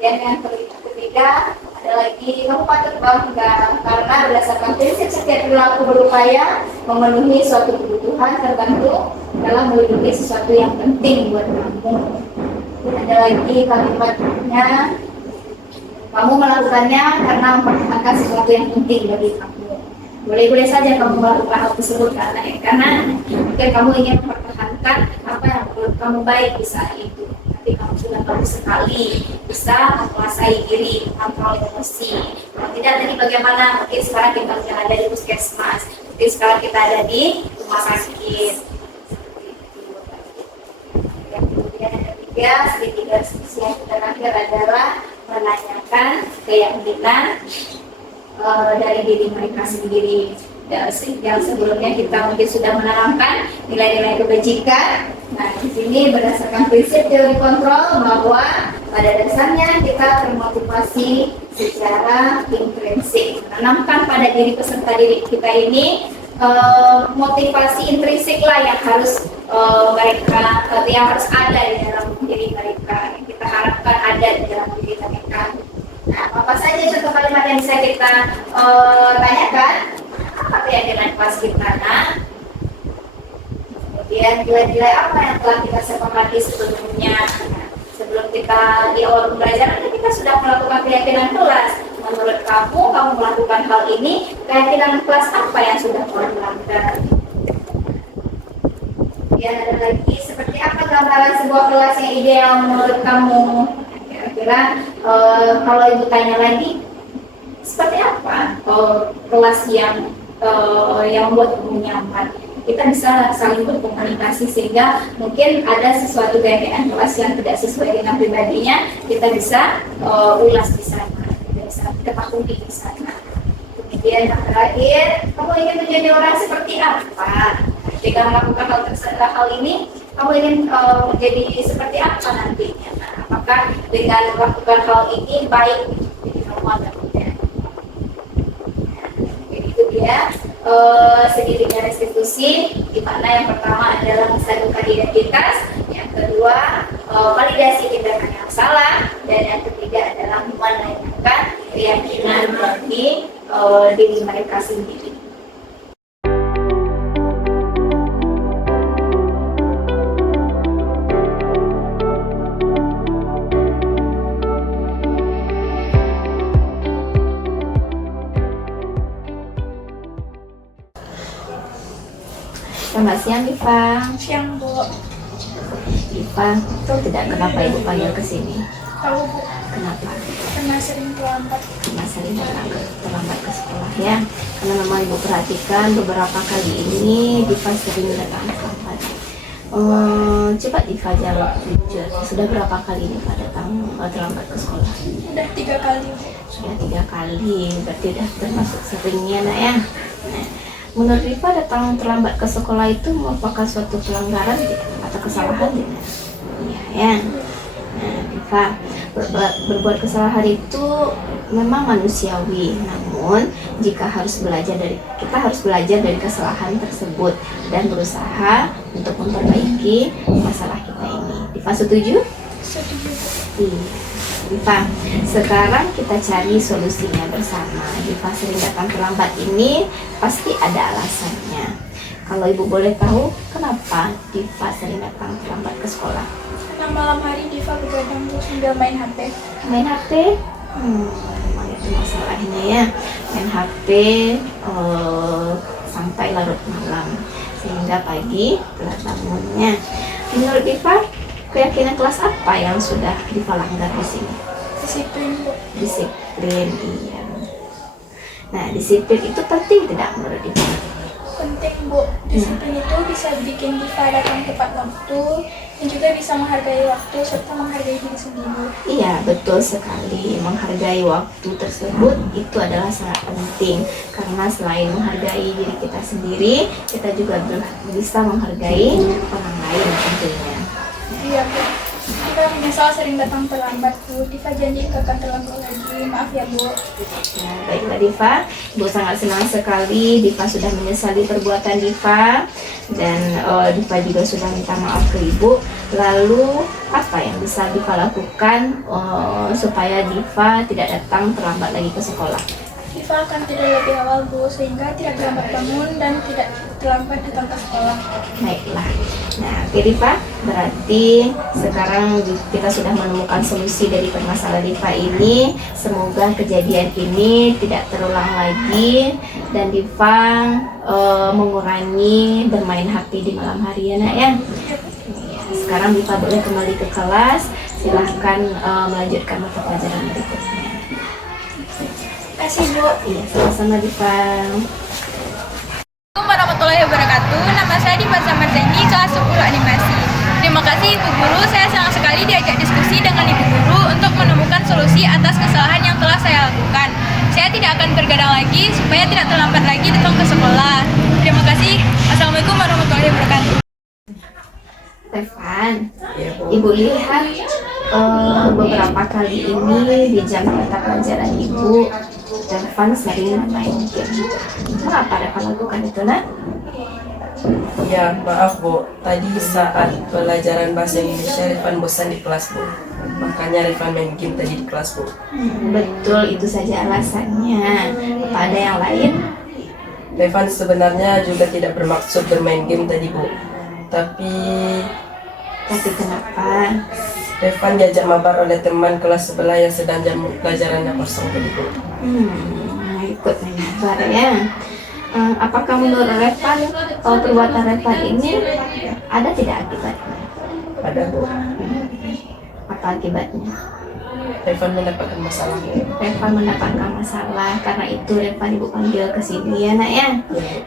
Dan yang ketiga ada lagi, kamu patut bangga karena berdasarkan prinsip setiap perilaku berupaya memenuhi suatu kebutuhan tertentu dalam melindungi sesuatu yang penting buat kamu. Ada lagi kalimatnya, kamu melakukannya karena mempertahankan sesuatu yang penting bagi kamu. Boleh-boleh saja kamu melakukan hal tersebut karena mungkin kamu ingin mempertahankan apa yang menurut kamu baik di saat itu. Tapi kamu sudah bagus sekali bisa menguasai diri, kontrol emosi. Kalau tidak tadi bagaimana? Mungkin sekarang kita sudah ada di puskesmas, mungkin sekarang kita ada di rumah sakit. Yang kemudian yang ketiga, sisi yang terakhir adalah menanyakan keyakinan dari diri mereka sendiri. Yang sebelumnya kita mungkin sudah menanamkan nilai-nilai kebajikan. Nah, di sini berdasarkan prinsip teori kontrol bahwa pada dasarnya kita termotivasi secara intrinsik. Menanamkan pada diri peserta didik kita ini motivasi intrinsik lah yang harus yang harus ada di dalam diri mereka. Yang kita harapkan ada di dalam diri mereka. Nah, apa saja contoh kalimat yang bisa kita tanyakan? Apa keyakinan kelas kita? Nah, kemudian nilai-nilai apa yang telah kita sepakati sebelumnya? Nah, sebelum kita di awal pembelajaran kita sudah melakukan keyakinan kelas. Menurut kamu melakukan hal ini, keyakinan kelas apa yang sudah kamu lakukan? Kemudian ada lagi, seperti apa gambaran sebuah kelas yang ideal menurut kamu? Kira-kira kalau ibu tanya lagi, seperti apa kelas yang membuat kamu nyaman? Kita bisa saling berkomunikasi sehingga mungkin ada sesuatu keadaan kelas yang tidak sesuai dengan pribadinya, kita bisa ulas di sana, kita bisa ketahui di sana. Kemudian yang terakhir, kamu ingin menjadi orang seperti apa? Jika melakukan hal ini, kamu ingin menjadi seperti apa nantinya? Nah, apakah dengan melakukan hal ini baik jadi kamu atau tidak? Jadi itu dia segitiga restitusi, di mana yang pertama adalah menstabilkan identitas, yang kedua validasi tindakan yang salah, dan yang ketiga adalah menanyakan keyakinan bagi diri mereka sendiri. Selamat siang, Diva. Siang, Bu. Diva, tahu tidak kenapa Ibu panggil ke sini? Tahu, Bu. Kenapa? Karena sering terlambat. Karena sering terlambat ke sekolah ya. Karena memang Ibu perhatikan beberapa kali ini Diva sering datang terlambat. Coba Diva jawab jujur. Sudah berapa kali Diva datang terlambat ke sekolah? Udah 3 kali, Bu. Sudah 3 kali, berarti udah termasuk seringnya nak ya. Nah, menurut Diva datang terlambat ke sekolah itu merupakan suatu pelanggaran tidak? Atau kesalahan tidak? Iya ya. Nah, Diva, berbuat kesalahan itu memang manusiawi, namun jika kita harus belajar dari kesalahan tersebut dan berusaha untuk memperbaiki masalah kita ini. Diva setuju? Setuju, Bu. Iya. Diva, sekarang kita cari solusinya bersama. Diva sering datang terlambat ini pasti ada alasannya. Kalau Ibu boleh tahu, kenapa Diva sering datang terlambat ke sekolah? Karena malam hari Diva begadang, Bu, sambil main HP. Main HP? Memang itu masalahnya ya. Main HP sampai larut malam, sehingga pagi telat bangunnya. Menurut Diva, keyakinan kelas apa yang sudah Diva langgar di sini? Disiplin, Bu. Disiplin, iya. Nah, disiplin itu penting tidak menurut Diva? Penting, Bu. Disiplin itu bisa bikin Diva datang tepat waktu dan juga bisa menghargai waktu serta menghargai diri sendiri. Iya, betul sekali. Menghargai waktu tersebut itu adalah sangat penting. Karena selain menghargai diri kita sendiri, kita juga bisa menghargai orang lain tentunya. Iya, Bu. Diva menyesal sering datang terlambat, Bu. Diva janji gak akan terlambat lagi. Maaf ya, Bu. Nah, baiklah Diva, Ibu sangat senang sekali Diva sudah menyesali perbuatan Diva, dan Diva juga sudah minta maaf ke Ibu. Lalu apa yang bisa Diva lakukan supaya Diva tidak datang terlambat lagi ke sekolah? Diva akan tidur lebih awal, Bu, sehingga tidak terlambat bangun dan tidak terlambat datang ke sekolah. Baiklah. Nah, oke Diva, berarti sekarang kita sudah menemukan solusi dari permasalahan Diva ini. Semoga kejadian ini tidak terulang lagi dan Diva mengurangi bermain HP di malam hari ya nak ya. Sekarang Diva boleh kembali ke kelas. Silahkan melanjutkan mata pelajaran berikutnya. Terima kasih, Bu. Iya, sama-sama Diva. Assalamualaikum warahmatullahi wabarakatuh. Nama saya Diva Zamarzaini, kelas 10 animasi. Terima kasih Ibu Guru, saya senang sekali diajak diskusi dengan Ibu Guru untuk menemukan solusi atas kesalahan yang telah saya lakukan. Saya tidak akan bergadang lagi supaya tidak terlambat lagi datang ke sekolah. Terima kasih. Assalamualaikum warahmatullahi wabarakatuh. Revan, Ibu lihat beberapa kali ini di jam mata pelajaran Ibu, Revan sering main game. Kenapa Revan lakukan itu, nak? Ya, maaf Bu. Tadi saat pelajaran bahasa Indonesia Rifan bosan di kelas Bu. Makanya Rifan main game tadi di kelas Bu. Betul, itu saja alasannya. Apa ada yang lain? Rifan sebenarnya juga tidak bermaksud bermain game tadi Bu. Tapi Kenapa? Rifan diajak mabar oleh teman kelas sebelah yang sedang jam pelajarannya kosong tadi Bu. Ikut main mabar ya. Apakah menurut Revan perbuatan Revan ini ada tidak akibatnya? Ada Bu. Apa akibatnya? Rifan mendapatkan masalah. Revan mendapatkan masalah, karena itu Revan Ibu panggil ke sini ya nak ya.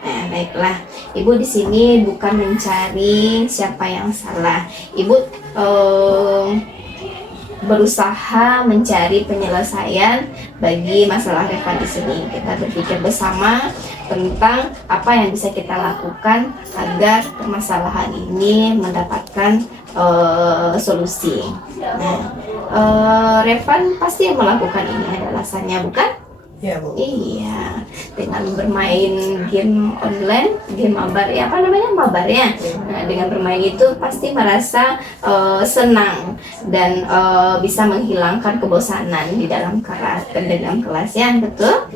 Nah, baiklah, Ibu di sini bukan mencari siapa yang salah. Ibu berusaha mencari penyelesaian bagi masalah Revan di sini. Kita berpikir bersama tentang apa yang bisa kita lakukan agar permasalahan ini mendapatkan solusi. Nah, Revan pasti yang melakukan ini ada alasannya, bukan? Iya Bu. Iya. dengan bermain game online, game mabar ya, apa namanya, mabar ya. Nah, dengan bermain itu pasti merasa senang dan bisa menghilangkan kebosanan di dalam kelas ya, betul?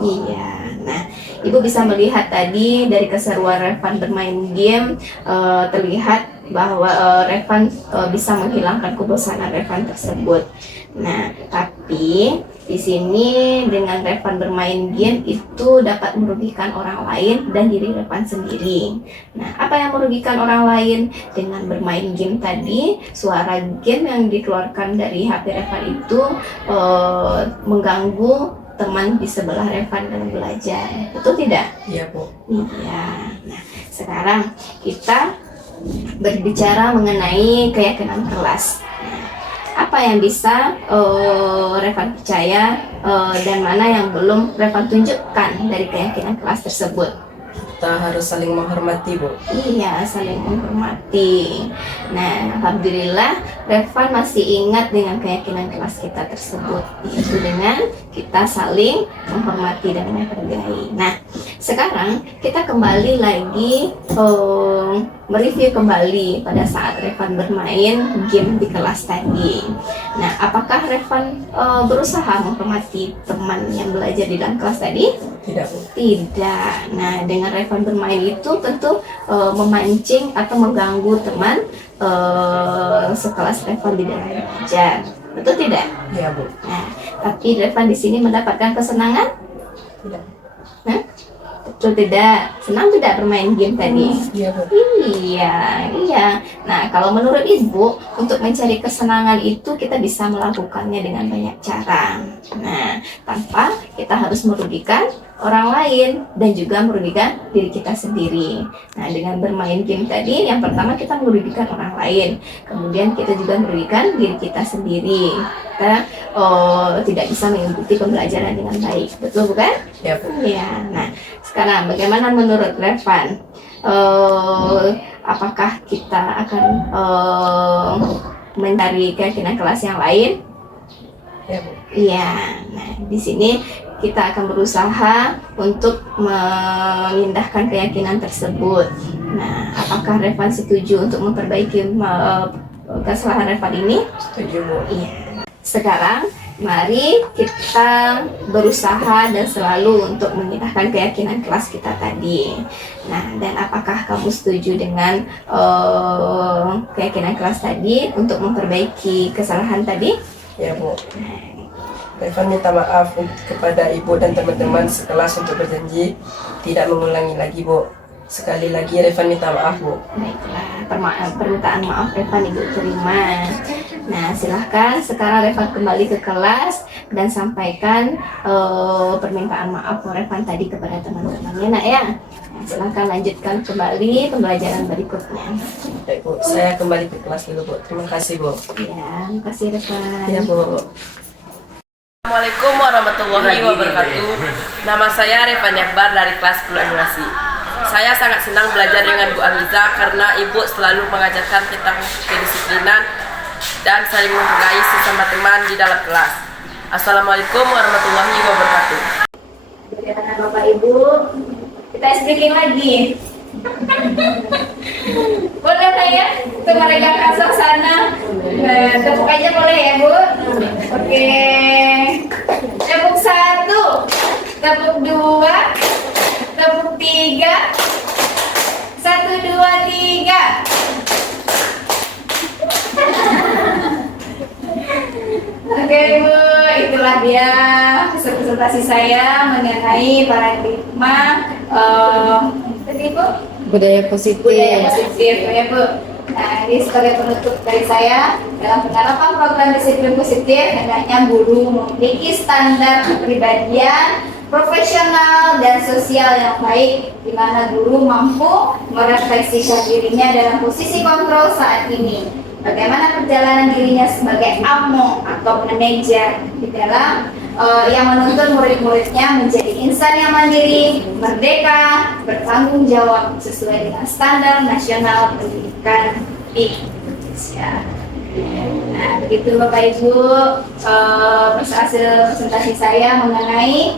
Iya. Nah, Ibu bisa melihat tadi dari keseruan Revan bermain game, terlihat bahwa Revan bisa menghilangkan kebosanan Revan tersebut. Nah, tapi di sini dengan Revan bermain game itu dapat merugikan orang lain dan diri Revan sendiri. Nah, apa yang merugikan orang lain dengan bermain game tadi? Suara game yang dikeluarkan dari HP Revan itu mengganggu teman di sebelah Revan dalam belajar. Betul tidak? Iya, Bu. Iya. Nah, sekarang kita berbicara mengenai keyakinan kelas. Nah, apa yang bisa Revan percaya dan mana yang belum Revan tunjukkan dari keyakinan kelas tersebut? Kita harus saling menghormati, Bu. Iya, saling menghormati. Nah, alhamdulillah Revan masih ingat dengan keyakinan kelas kita tersebut, yaitu dengan kita saling menghormati dan menghargai. Nah, sekarang kita kembali lagi mereview kembali pada saat Revan bermain game di kelas tadi. Nah, apakah Revan berusaha menghormati teman yang belajar di dalam kelas tadi? Tidak, Bu. Tidak. Nah, dengan Revan bermain itu tentu memancing atau mengganggu teman sekelas Revan di dalam belajar. Betul tidak? Iya, Bu. Nah, tapi Revan di sini mendapatkan kesenangan? Tidak. Hah? Betul tidak? Senang tidak bermain game tadi? Iya, Bu. Iya, iya. Nah, kalau menurut Ibu, untuk mencari kesenangan itu kita bisa melakukannya dengan banyak cara. Nah, tanpa kita harus merugikan orang lain dan juga merugikan diri kita sendiri. Nah, dengan bermain game tadi, yang pertama kita merugikan orang lain, kemudian kita juga merugikan diri kita sendiri. Kita tidak bisa mengikuti pembelajaran dengan baik, betul bukan? Iya, Bu. Iya. Nah, sekarang bagaimana menurut Revan? Apakah kita akan mencari keyakinan kelas yang lain? Iya, Bu. Iya. Nah, di sini kita akan berusaha untuk memindahkan keyakinan tersebut. Nah, apakah Revan setuju untuk memperbaiki kesalahan Revan ini? Setuju, Bu. Iya. Sekarang mari kita berusaha dan selalu untuk memindahkan keyakinan kelas kita tadi. Nah, dan apakah kamu setuju dengan keyakinan kelas tadi untuk memperbaiki kesalahan tadi? Ya, Bu. Revan minta maaf kepada Ibu dan teman-teman sekelas untuk berjanji tidak mengulangi lagi, Bu. Sekali lagi Revan minta maaf, Bu. Baiklah, permintaan maaf Revan Ibu terima. Nah, silahkan sekarang Revan kembali ke kelas dan sampaikan permintaan maaf Revan tadi kepada teman-temannya, nak ya. Nah, silahkan lanjutkan kembali pembelajaran berikutnya. Baik, Bu. Saya kembali ke kelas dulu, Bu. Terima kasih, Bu. Ya, terima kasih Revan. Ya, Bu. Assalamualaikum warahmatullahi wabarakatuh. Nama saya Revan Yakbar dari kelas 10 animasi. Saya sangat senang belajar dengan Bu Amiza karena Ibu selalu mengajarkan tentang kedisiplinan dan saling menghargai sesama teman di dalam kelas. Assalamualaikum warahmatullahi wabarakatuh. Bagaimana Bapak Ibu? Kita speaking lagi. Boleh lah ya, untuk meregangkan suasana. Tepuk aja boleh ya, Bu? Oke. Tepuk 1, tepuk 2, tepuk 3. 1, 2, 3. Oke, Bu, itulah dia presentasi saya mengenai paradigma tadi, Bu, Budaya positif. budaya positif ya, Bu. Nah, ini sebagai penutup dari saya dalam penerapan program disiplin positif, hendaknya guru memiliki standar kepribadian profesional dan sosial yang baik, di mana guru mampu merefleksikan dirinya dalam posisi kontrol saat ini. Bagaimana perjalanan dirinya sebagai AMO atau manajer di dalam yang menuntun murid-muridnya menjadi insan yang mandiri, merdeka, bertanggung jawab sesuai dengan standar nasional pendidikan di Indonesia. Nah, begitu Bapak Ibu hasil presentasi saya mengenai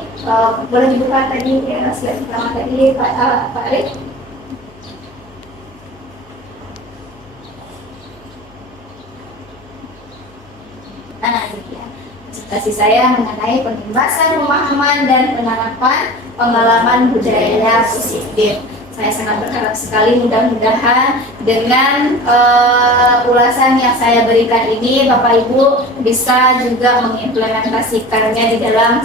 Boleh dibuka tadi ya, slide pertama tadi Pak Arif. Nah, ini ya. Presentasi saya mengenai penugasan pemahaman dan penerapan pengalaman budaya positif. Saya sangat berharap sekali mudah-mudahan dengan ulasan yang saya berikan ini Bapak Ibu bisa juga mengimplementasikannya di dalam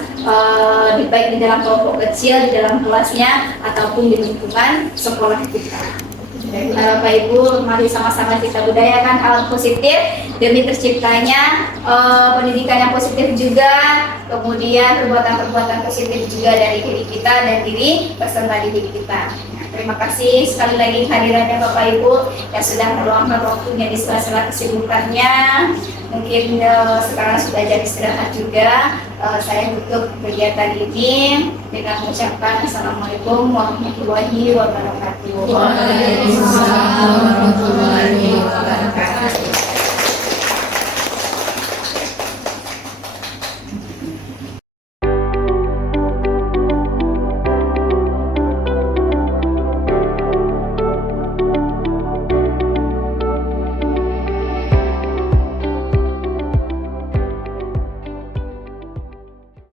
baik di dalam kelompok kecil, di dalam kelasnya ataupun di lingkungan sekolah kita. Bapak Ibu, mari sama-sama kita budayakan hal positif demi terciptanya pendidikan yang positif juga, kemudian perbuatan-perbuatan positif juga dari diri kita dan diri peserta didik kita. Terima kasih sekali lagi kehadirannya Bapak Ibu yang sudah meluangkan waktunya di sela-sela kesibukannya. Mungkin sekarang sudah jam istirahat juga. Saya tutup kegiatan ini dengan mengucapkan Assalamualaikum warahmatullahi wabarakatuh. Waalaikumsalam warahmatullahi wabarakatuh.